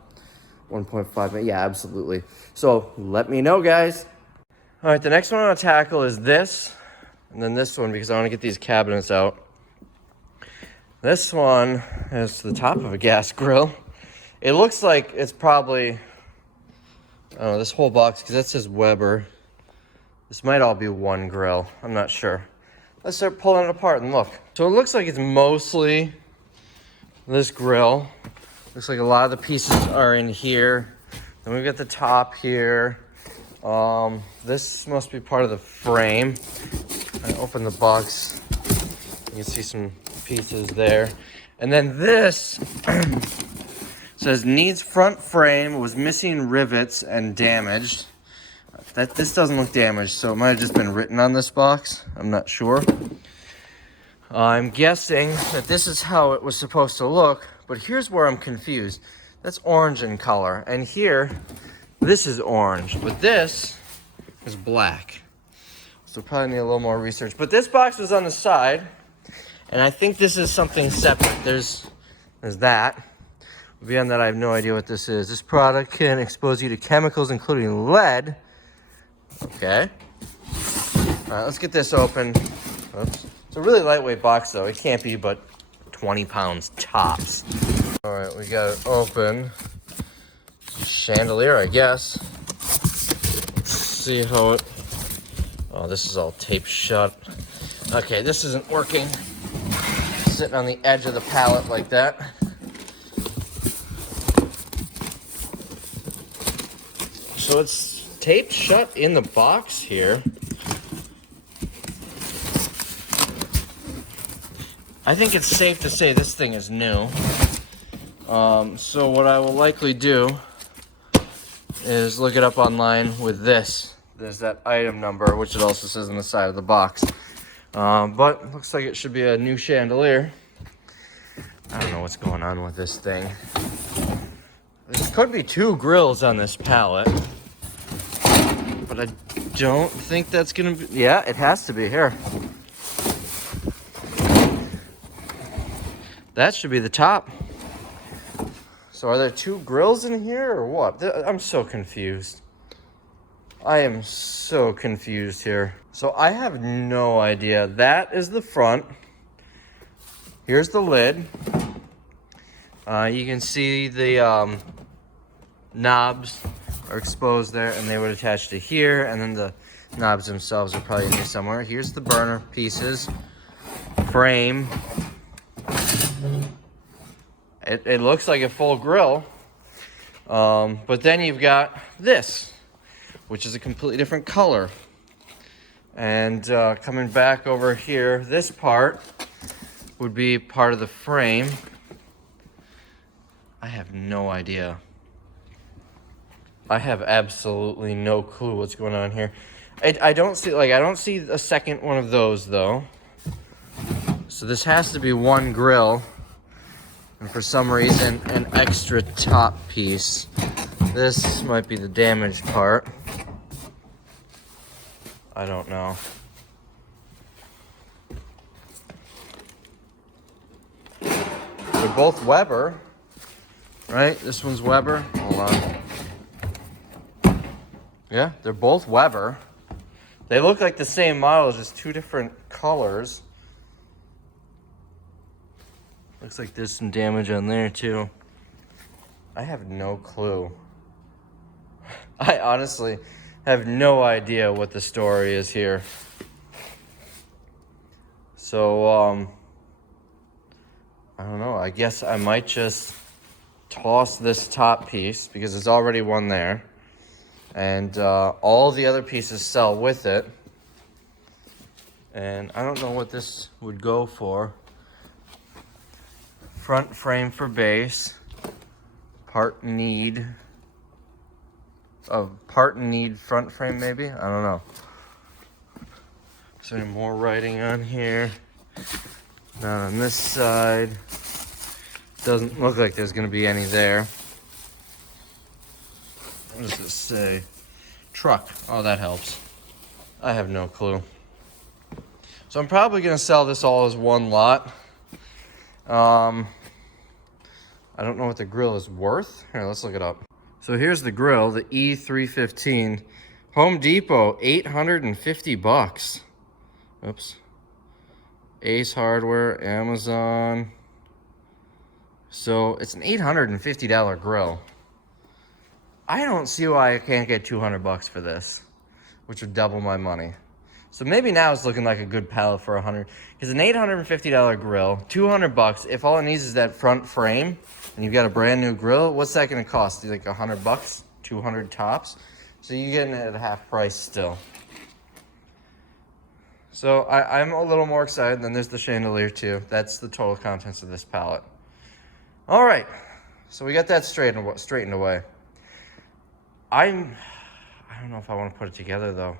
1.5 million, yeah, absolutely. So let me know, guys. All right, the next one I want to tackle is this, and then this one, because I want to get these cabinets out. This one is the top of a gas grill. It looks like it's probably, I don't know, this whole box, because that says Weber. This might all be one grill. I'm not sure. Let's start pulling it apart and look. So it looks like it's mostly this grill. Looks like a lot of the pieces are in here. Then we've got the top here. This must be part of the frame. I open the box. You can see some pieces there. And then this says needs front frame, was missing rivets and damaged. This doesn't look damaged, so it might have just been written on this box. I'm not sure. I'm guessing that this is how it was supposed to look, but here's where I'm confused. That's orange in color, and here, this is orange, but this is black. So probably need a little more research. But this box was on the side, and I think this is something separate. There's that. Beyond that, I have no idea what this is. This product can expose you to chemicals, including lead. Okay. All right, let's get this open. Oops. It's a really lightweight box, though. It can't be but 20 pounds tops. All right, we got it open. Chandelier, I guess. Let's see how it... Oh, this is all taped shut. Okay, this isn't working. Sitting on the edge of the pallet like that. So it's taped shut in the box here. I think it's safe to say this thing is new. So what I will likely do is look it up online with this. There's that item number, which it also says on the side of the box. But looks like it should be a new chandelier. I don't know what's going on with this thing. There could be 2 grills on this pallet. But I don't think that's gonna be... Yeah, it has to be here. That should be the top. So are there 2 grills in here or what? I'm so confused. I am so confused here. So I have no idea. That is the front. Here's the lid. You can see the knobs are exposed there, and they would attach to here, and then the knobs themselves are probably in here somewhere. Here's the burner pieces, frame. It looks like a full grill, but then you've got this, which is a completely different color. And coming back over here, this part would be part of the frame. I have no idea. I have absolutely no clue what's going on here. I don't see a second one of those though. So this has to be one grill, and for some reason an extra top piece. This might be the damaged part. I don't know. They're both Weber, right? This one's Weber. Hold on. Yeah, they're both Weber. They look like the same model, just two different colors. Looks like there's some damage on there too. I have no clue. I honestly have no idea what the story is here. So, I don't know. I guess I might just toss this top piece because there's already one there. And all the other pieces sell with it. And I don't know what this would go for. Front frame for base. Part need front frame maybe? I don't know. Is there any more writing on here? Not on this side. Doesn't look like there's gonna be any there. What does this say? Truck. Oh, that helps. I have no clue. So I'm probably gonna sell this all as one lot. I don't know what the grill is worth. Here, let's look it up. So here's the grill, the E315. Home Depot, $850. Oops. Ace Hardware, Amazon. So it's an $850 grill. I don't see why I can't get $200 for this, which would double my money. So maybe now it's looking like a good pallet for $100. Because an $850 grill, $200. If all it needs is that front frame, and you've got a brand new grill, what's that going to cost? Like $100, 200 tops. So you're getting it at half price still. So I'm a little more excited. Then there's the chandelier too. That's the total contents of this pallet. All right, so we got that straightened away. I don't know if I want to put it together though.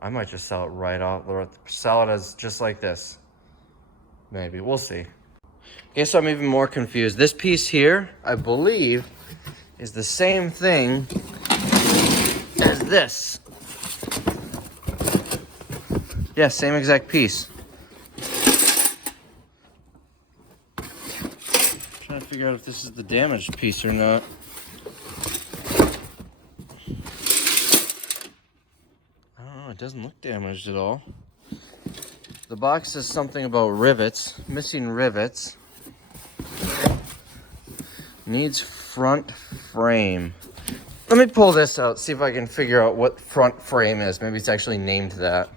I might just sell it right off, sell it as just like this. Maybe, we'll see. Okay, so I'm even more confused. This piece here, I believe, is the same thing as this. Yeah, same exact piece. Trying to figure out if this is the damaged piece or not. I don't know, it doesn't look damaged at all. The box says something about rivets, missing rivets. Needs front frame. Let me pull this out, see if I can figure out what front frame is. Maybe it's actually named that.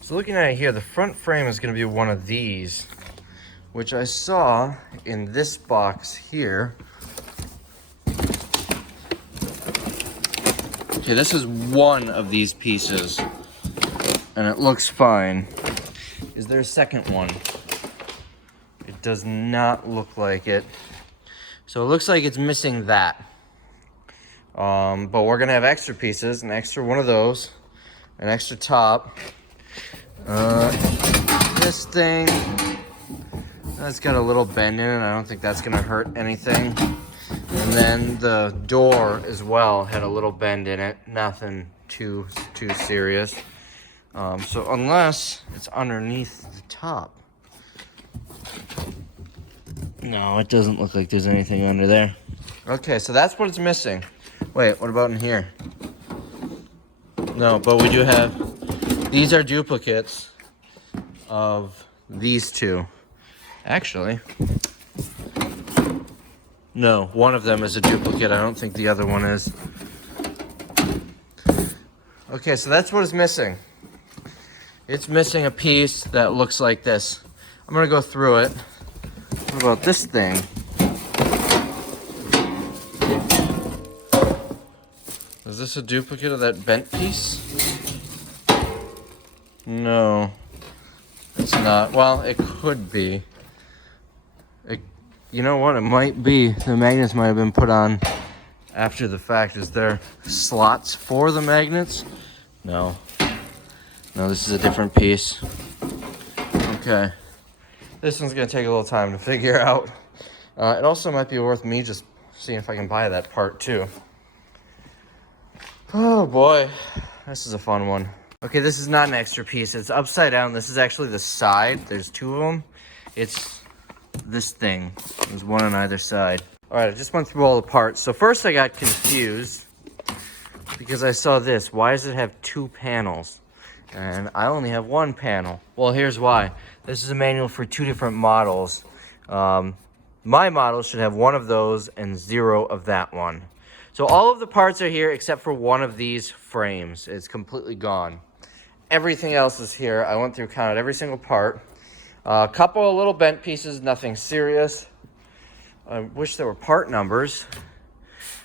So looking at it here, the front frame is going to be one of these, which I saw in this box here. Okay, this is one of these pieces, and it looks fine. Is there a second one? It does not look like it. So it looks like it's missing that. But we're gonna have extra pieces, an extra one of those, an extra top. This thing, that's got a little bend in it. I don't think that's gonna hurt anything. And then the door as well had a little bend in it. Nothing too serious. So unless it's underneath the top. No, it doesn't look like there's anything under there. Okay, so that's what it's missing. Wait, what about in here? No, but we do have, these are duplicates of these two. Actually, no, one of them is a duplicate. I don't think the other one is. Okay, so that's what it's missing. It's missing a piece that looks like this. I'm gonna go through it. What about this thing? Is this a duplicate of that bent piece? No, it's not. Well, it could be. You know what? It might be. The magnets might have been put on after the fact. Is there slots for the magnets? No. No, this is a different piece. Okay. This one's gonna take a little time to figure out. It also might be worth me just seeing if I can buy that part too. Oh boy, this is a fun one. Okay, this is not an extra piece. It's upside down. This is actually the side. There's two of them. It's this thing. There's one on either side. All right, I just went through all the parts. So first I got confused because I saw this. Why does it have two panels? And I only have one panel. Well, here's why. This is a manual for two different models. My model should have one of those and 0 of that one. So all of the parts are here except for one of these frames. It's completely gone. Everything else is here. I went through, counted every single part. A couple of little bent pieces, nothing serious. I wish there were part numbers.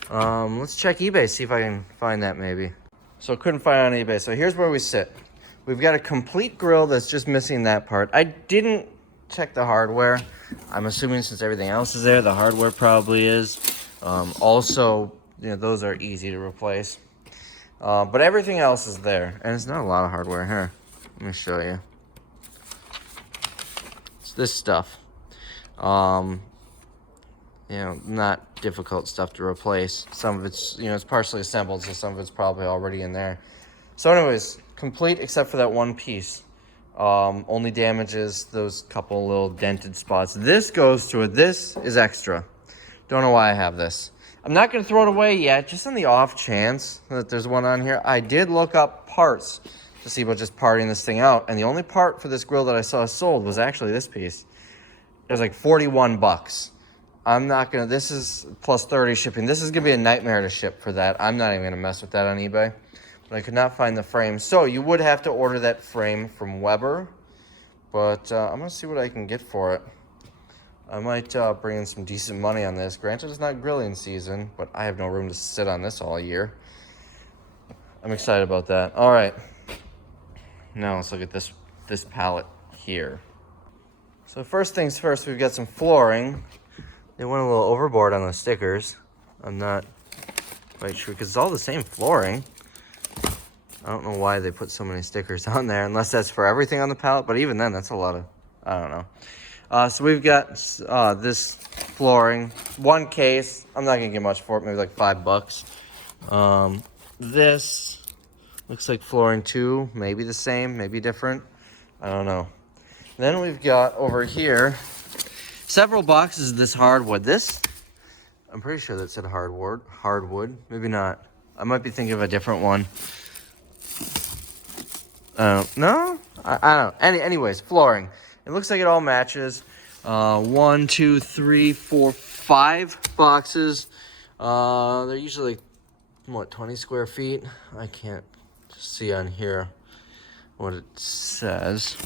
Let's check eBay, see if I can find that maybe. So couldn't find it on eBay. So here's where we sit. We've got a complete grill that's just missing that part. I didn't check the hardware. I'm assuming since everything else is there, the hardware probably is. Also, you know, those are easy to replace. But everything else is there. And it's not a lot of hardware here. Let me show you. It's this stuff. You know, not difficult stuff to replace. Some of it's, you know, it's partially assembled, so some of it's probably already in there. So anyways, complete except for that one piece. Only damages those couple little dented spots. This goes to it. This is extra. Don't know why I have this. I'm not going to throw it away yet, just on the off chance that there's one on here. I did look up parts to see about just parting this thing out, and the only part for this grill that I saw sold was actually this piece. It was like 41 bucks. I'm not going to, this is plus 30 shipping. This is going to be a nightmare to ship for that. I'm not even going to mess with that on eBay. But I could not find the frame. So you would have to order that frame from Weber. But I'm going to see what I can get for it. I might bring in some decent money on this. Granted, it's not grilling season, but I have no room to sit on this all year. I'm excited about that. All right. Now let's look at this pallet here. So first things first, we've got some flooring. They went a little overboard on the stickers. I'm not quite sure because it's all the same flooring. I don't know why they put so many stickers on there, unless that's for everything on the pallet. But even then, that's a lot of, I don't know. So we've got this flooring, one case. I'm not gonna get much for it, maybe like $5. This looks like flooring too, maybe the same, maybe different. I don't know. Then we've got over here several boxes of this hardwood. This, I'm pretty sure that said hardwood. Maybe not. I might be thinking of a different one. No? I don't know. Anyways, flooring. It looks like it all matches. 1, 2, 3, 4, 5 boxes. They're usually, what, 20 square feet? I can't see on here what it says.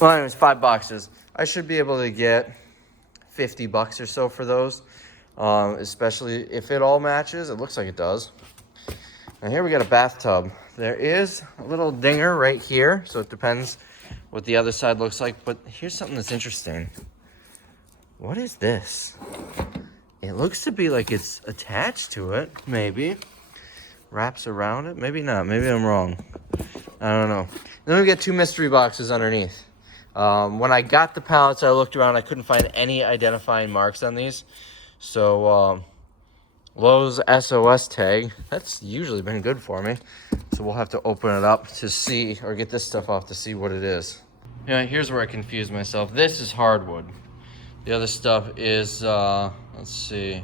Well, anyways, 5 boxes. I should be able to get $50 or so for those, especially if it all matches. It looks like it does. And here we got a bathtub. There is a little dinger right here, so it depends what the other side looks like. But here's something that's interesting. What is this? It looks to be like it's attached to it, maybe. Wraps around it, maybe not. Maybe I'm wrong. I don't know. Then we got 2 mystery boxes underneath. When I got the pallets, I looked around. I couldn't find any identifying marks on these. So, Lowe's SOS tag. That's usually been good for me. So we'll have to open it up to see, or get this stuff off to see what it is. Yeah, here's where I confused myself. This is hardwood. The other stuff is, let's see.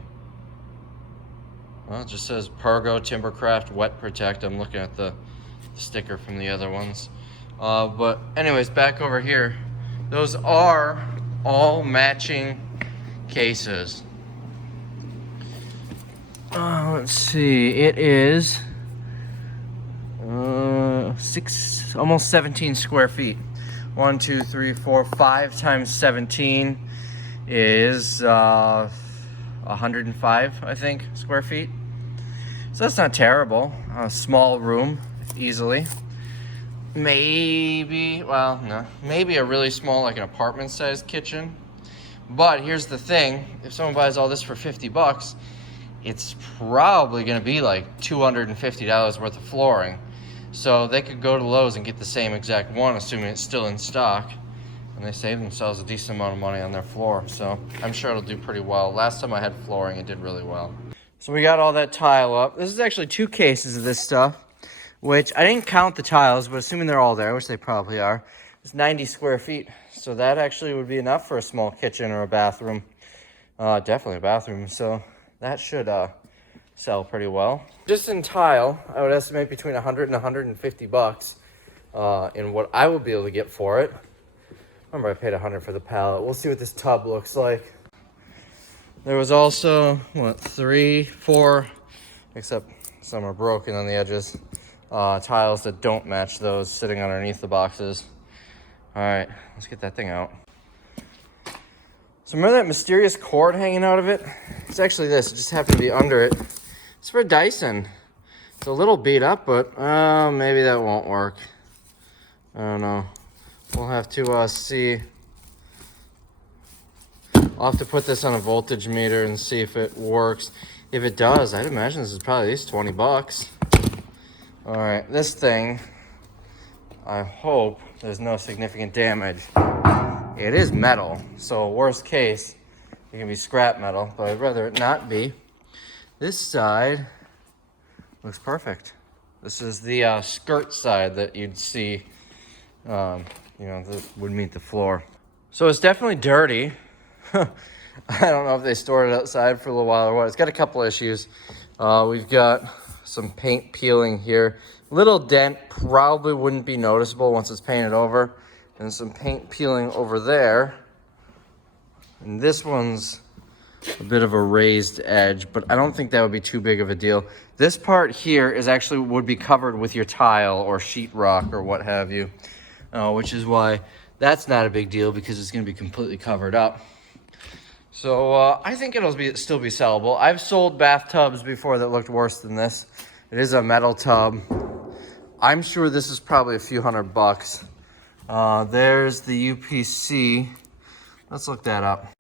Well, it just says Pergo, Timbercraft, Wet Protect. I'm looking at the sticker from the other ones. But anyways, back over here. Those are all matching cases. Let's see. It is almost 17 square feet. 1, 2, 3, 4, 5 times 17 is 105, I think, square feet. So that's not terrible. A small room, easily. Maybe, well, no. Maybe a really small, like an apartment-sized kitchen. But here's the thing. If someone buys all this for $50, it's probably going to be like $250 worth of flooring. So they could go to Lowe's and get the same exact one, assuming it's still in stock, and they save themselves a decent amount of money on their floor. So I'm sure it'll do pretty well. Last time I had flooring, it did really well. So we got all that tile up. This is actually 2 cases of this stuff, which I didn't count the tiles, but assuming they're all there, which they probably are, it's 90 square feet. So that actually would be enough for a small kitchen or a bathroom. Definitely a bathroom. So that should sell pretty well. Just in tile, I would estimate between 100 and 150 bucks in what I would be able to get for it. Remember, I paid 100 for the pallet. We'll see what this tub looks like. There was also, 3, 4, except some are broken on the edges, tiles that don't match those sitting underneath the boxes. All right, let's get that thing out. So remember that mysterious cord hanging out of it? It's actually this. It just happened to be under it. It's for Dyson. It's a little beat up, but maybe that won't work. I don't know. We'll have to see. I'll have to put this on a voltage meter and see if it works. If it does, I'd imagine this is probably at least 20 bucks. All right, this thing, I hope there's no significant damage. It is metal, so worst case, it can be scrap metal, but I'd rather it not be. This side looks perfect. This is the skirt side that you'd see, that would meet the floor. So it's definitely dirty. I don't know if they stored it outside for a little while or what. It's got a couple issues. We've got some paint peeling here. Little dent, probably wouldn't be noticeable once it's painted over. And some paint peeling over there. And this one's a bit of a raised edge, but I don't think that would be too big of a deal. This part here is actually would be covered with your tile or sheetrock or what have you, which is why that's not a big deal because it's going to be completely covered up. So I think it'll still be sellable. I've sold bathtubs before that looked worse than this. It is a metal tub. I'm sure this is probably a few $100. There's the UPC. Let's look that up.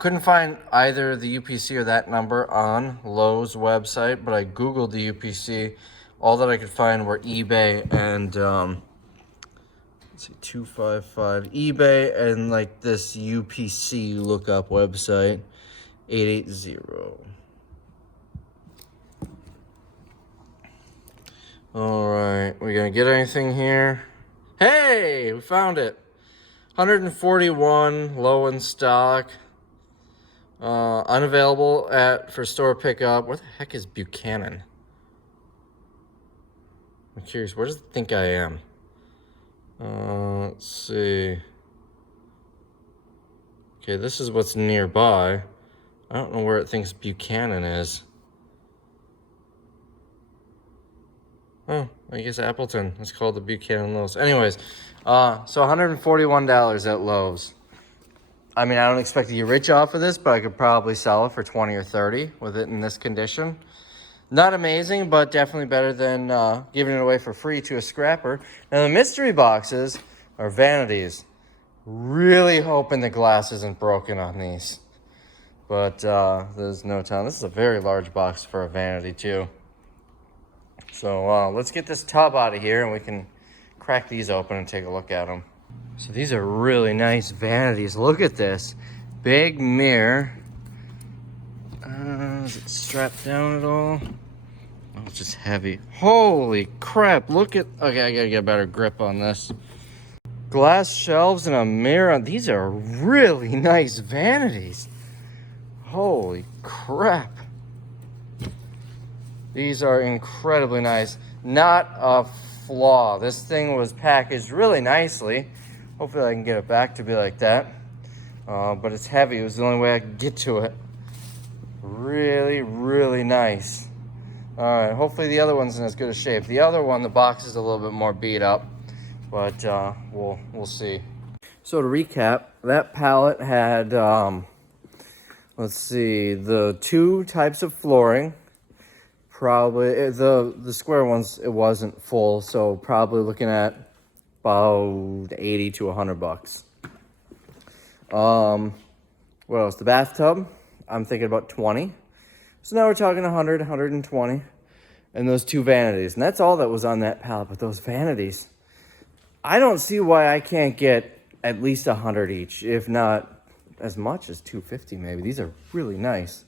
Couldn't find either the UPC or that number on Lowe's website, but I Googled the UPC. All that I could find were eBay and, let's see, 255 eBay and like this UPC lookup website, 880. All right, we gonna get anything here? Hey, we found it. 141, low in stock. Unavailable for store pickup. Where the heck is Buchanan? I'm curious, where does it think I am? Let's see. Okay, this is what's nearby. I don't know where it thinks Buchanan is. Oh, I guess Appleton. It's called the Buchanan Lowe's. Anyways, so $141 at Lowe's. I mean, I don't expect to get rich off of this, but I could probably sell it for 20 or 30 with it in this condition. Not amazing, but definitely better than giving it away for free to a scrapper. Now, the mystery boxes are vanities. Really hoping the glass isn't broken on these. But there's no telling. This is a very large box for a vanity, too. So let's get this tub out of here and we can crack these open and take a look at them. So these are really nice vanities. Look at this. Big mirror. Is it strapped down at all? Oh, it's just heavy. Holy crap. Look at... Okay, I gotta get a better grip on this. Glass shelves and a mirror. These are really nice vanities. Holy crap. These are incredibly nice. Not a flaw. This thing was packaged really nicely. Hopefully I can get it back to be like that. But it's heavy. It was the only way I could get to it. Really, really nice. All right, hopefully the other one's in as good a shape. The other one, the box is a little bit more beat up, but we'll see. So to recap, that pallet had, let's see, the 2 types of flooring. Probably the square ones, it wasn't full, so probably looking at about 80 to 100 bucks. What else? The bathtub, I'm thinking about 20. So now we're talking 100, 120, and those 2 vanities. And that's all that was on that pallet. But those vanities, I don't see why I can't get at least 100 each, if not as much as 250 maybe. These are really nice.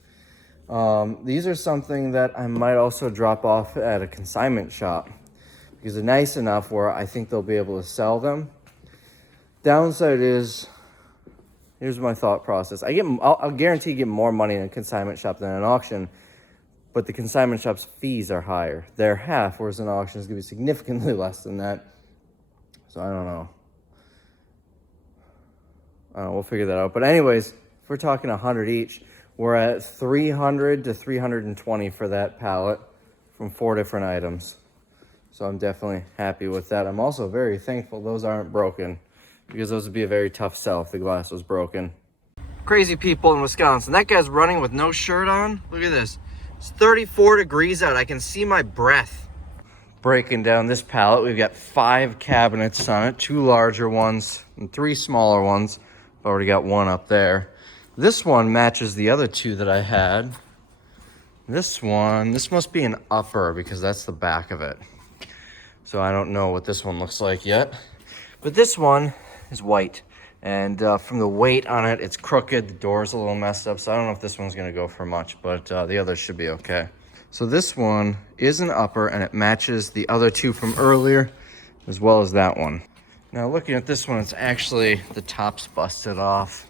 These are something that I might also drop off at a consignment shop because they're nice enough where I think they'll be able to sell them. Downside is, here's my thought process. I'll guarantee get more money in a consignment shop than an auction, but the consignment shop's fees are higher. They're half, whereas an auction is going to be significantly less than that. So I don't know. We'll figure that out. But anyways, if we're talking 100 each, we're at 300 to 320 for that pallet from 4 different items. So I'm definitely happy with that. I'm also very thankful those aren't broken because those would be a very tough sell if the glass was broken. Crazy people in Wisconsin. That guy's running with no shirt on. Look at this. It's 34 degrees out. I can see my breath. Breaking down this pallet, we've got 5 cabinets on it, 2 larger ones and 3 smaller ones. I've already got one up there. This one matches the other 2 that I had. This one, this must be an upper because that's the back of it. So I don't know what this one looks like yet. But this one is white. And from the weight on it, it's crooked. The door's a little messed up. So I don't know if this one's going to go for much, but the others should be okay. So this one is an upper and it matches the other 2 from earlier as well as that one. Now looking at this one, it's actually, the top's busted off.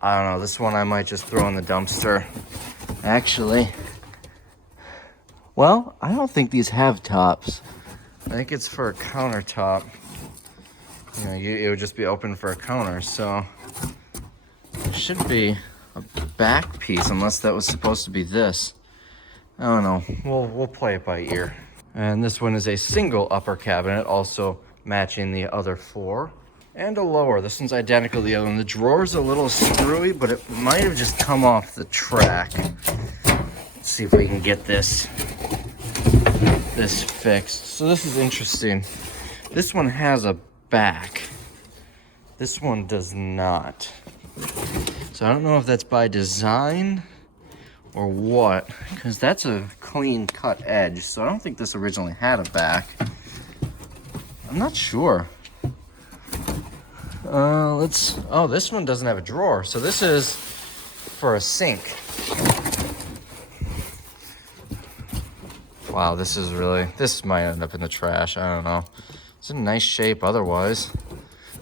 I don't know, this one I might just throw in the dumpster. Actually, well, I don't think these have tops. I think it's for a countertop. You know, it would just be open for a counter, so it should be a back piece unless that was supposed to be this. I don't know, we'll play it by ear. And this one is a single upper cabinet, also matching the other 4. And a lower. This one's identical to the other one. The drawer's a little screwy, but it might have just come off the track. Let's see if we can get this fixed. So this is interesting. This one has a back. This one does not. So I don't know if that's by design or what, because that's a clean cut edge. So I don't think this originally had a back. I'm not sure. Oh, this one doesn't have a drawer. So this is for a sink. Wow, this might end up in the trash. I don't know. It's in nice shape otherwise.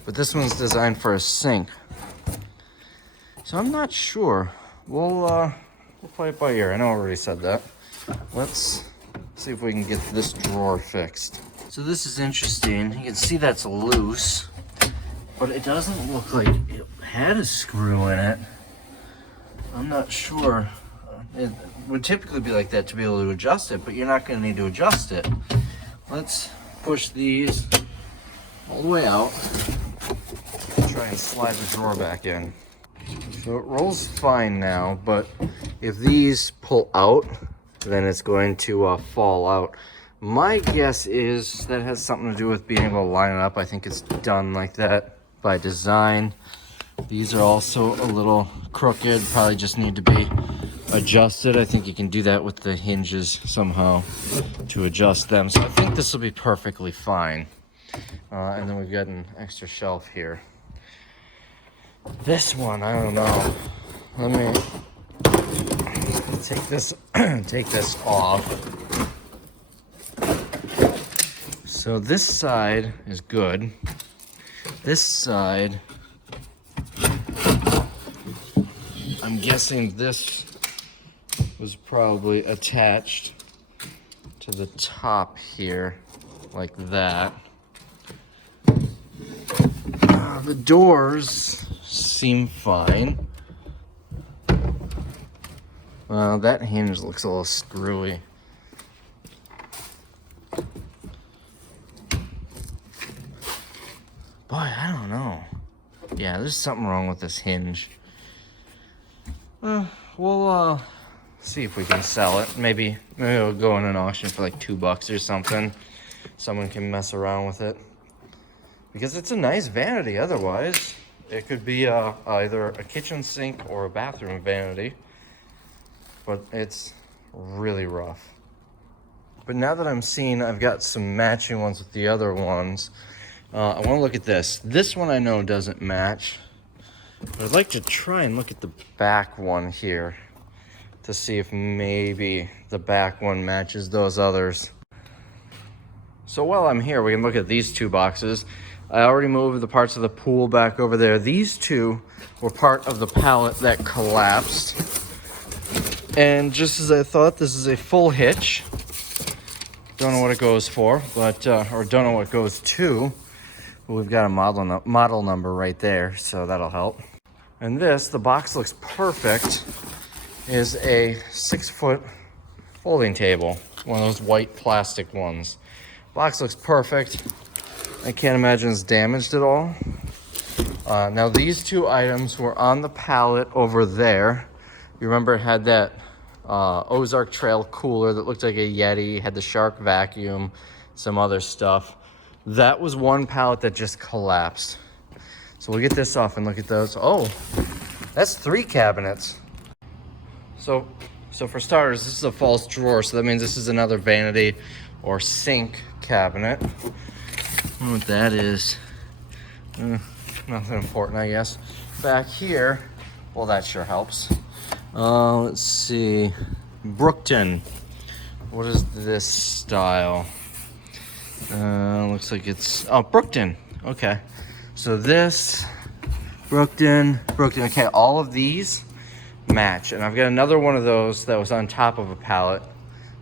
But this one's designed for a sink. So I'm not sure. We'll play it by ear. I know I already said that. Let's see if we can get this drawer fixed. So this is interesting. You can see that's loose. But it doesn't look like it had a screw in it. I'm not sure. It would typically be like that to be able to adjust it, but you're not going to need to adjust it. Let's push these all the way out. Try and slide the drawer back in. So it rolls fine now, but if these pull out, then it's going to fall out. My guess is that it has something to do with being able to line it up. I think it's done like that by design. These are also a little crooked, probably just need to be adjusted. I think you can do that with the hinges somehow to adjust them. So I think this will be perfectly fine. And then we've got an extra shelf here. This one, I don't know. Let me take this off. So this side is good. This side, I'm guessing this was probably attached to the top here, like that. The doors seem fine. Well, that hinge looks a little screwy. Boy, I don't know. Yeah, there's something wrong with this hinge. We'll see if we can sell it. Maybe it'll go in an auction for like $2 or something. Someone can mess around with it. Because it's a nice vanity otherwise. It could be either a kitchen sink or a bathroom vanity. But it's really rough. But now that I'm seeing I've got some matching ones with the other ones, I want to look at this. This one I know doesn't match, but I'd like to try and look at the back one here to see if maybe the back one matches those others. So while I'm here, we can look at these two boxes. I already moved the parts of the pool back over there. These two were part of the pallet that collapsed. And just as I thought, this is a full hitch. Don't know what it goes for, but or don't know what it goes to. But we've got a model number right there, so that'll help. And this, the box looks perfect, is a 6-foot folding table. One of those white plastic ones. Box looks perfect. I can't imagine it's damaged at all. Now these two items were on the pallet over there. You remember it had that Ozark Trail cooler that looked like a Yeti, had the shark vacuum, some other stuff. That was one pallet that just collapsed. So we'll get this off and look at those. Oh, that's 3 cabinets. So for starters, this is a false drawer, so that means this is another vanity or sink cabinet. I don't know what that is. Nothing important, I guess. Back here, well, that sure helps. Let's see. Brookton. What is this style? Looks like it's, oh, Brookton. Okay. So this, Brookton. Okay, all of these match. And I've got another one of those that was on top of a pallet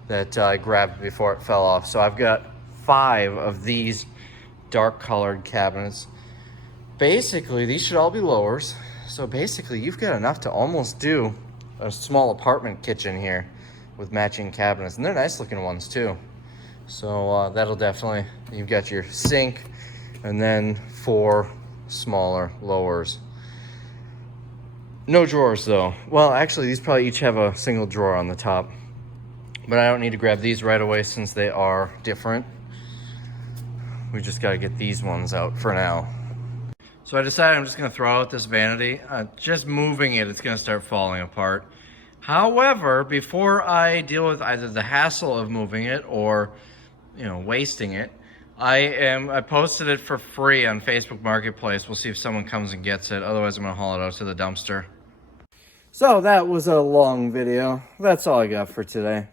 that I grabbed before it fell off. So I've got 5 of these dark colored cabinets. Basically, these should all be lowers. So basically, you've got enough to almost do a small apartment kitchen here with matching cabinets. And they're nice looking ones too. So that'll definitely, you've got your sink and then 4 smaller lowers. No drawers though. Well, actually these probably each have a single drawer on the top. But I don't need to grab these right away since they are different. We just gotta get these ones out for now. So I decided I'm just gonna throw out this vanity. Just moving it, it's gonna start falling apart. However, before I deal with either the hassle of moving it or, you know, wasting it, I posted it for free on Facebook Marketplace. We'll see if someone comes and gets it. Otherwise, I'm gonna haul it out to the dumpster. So that was a long video. That's all I got for today.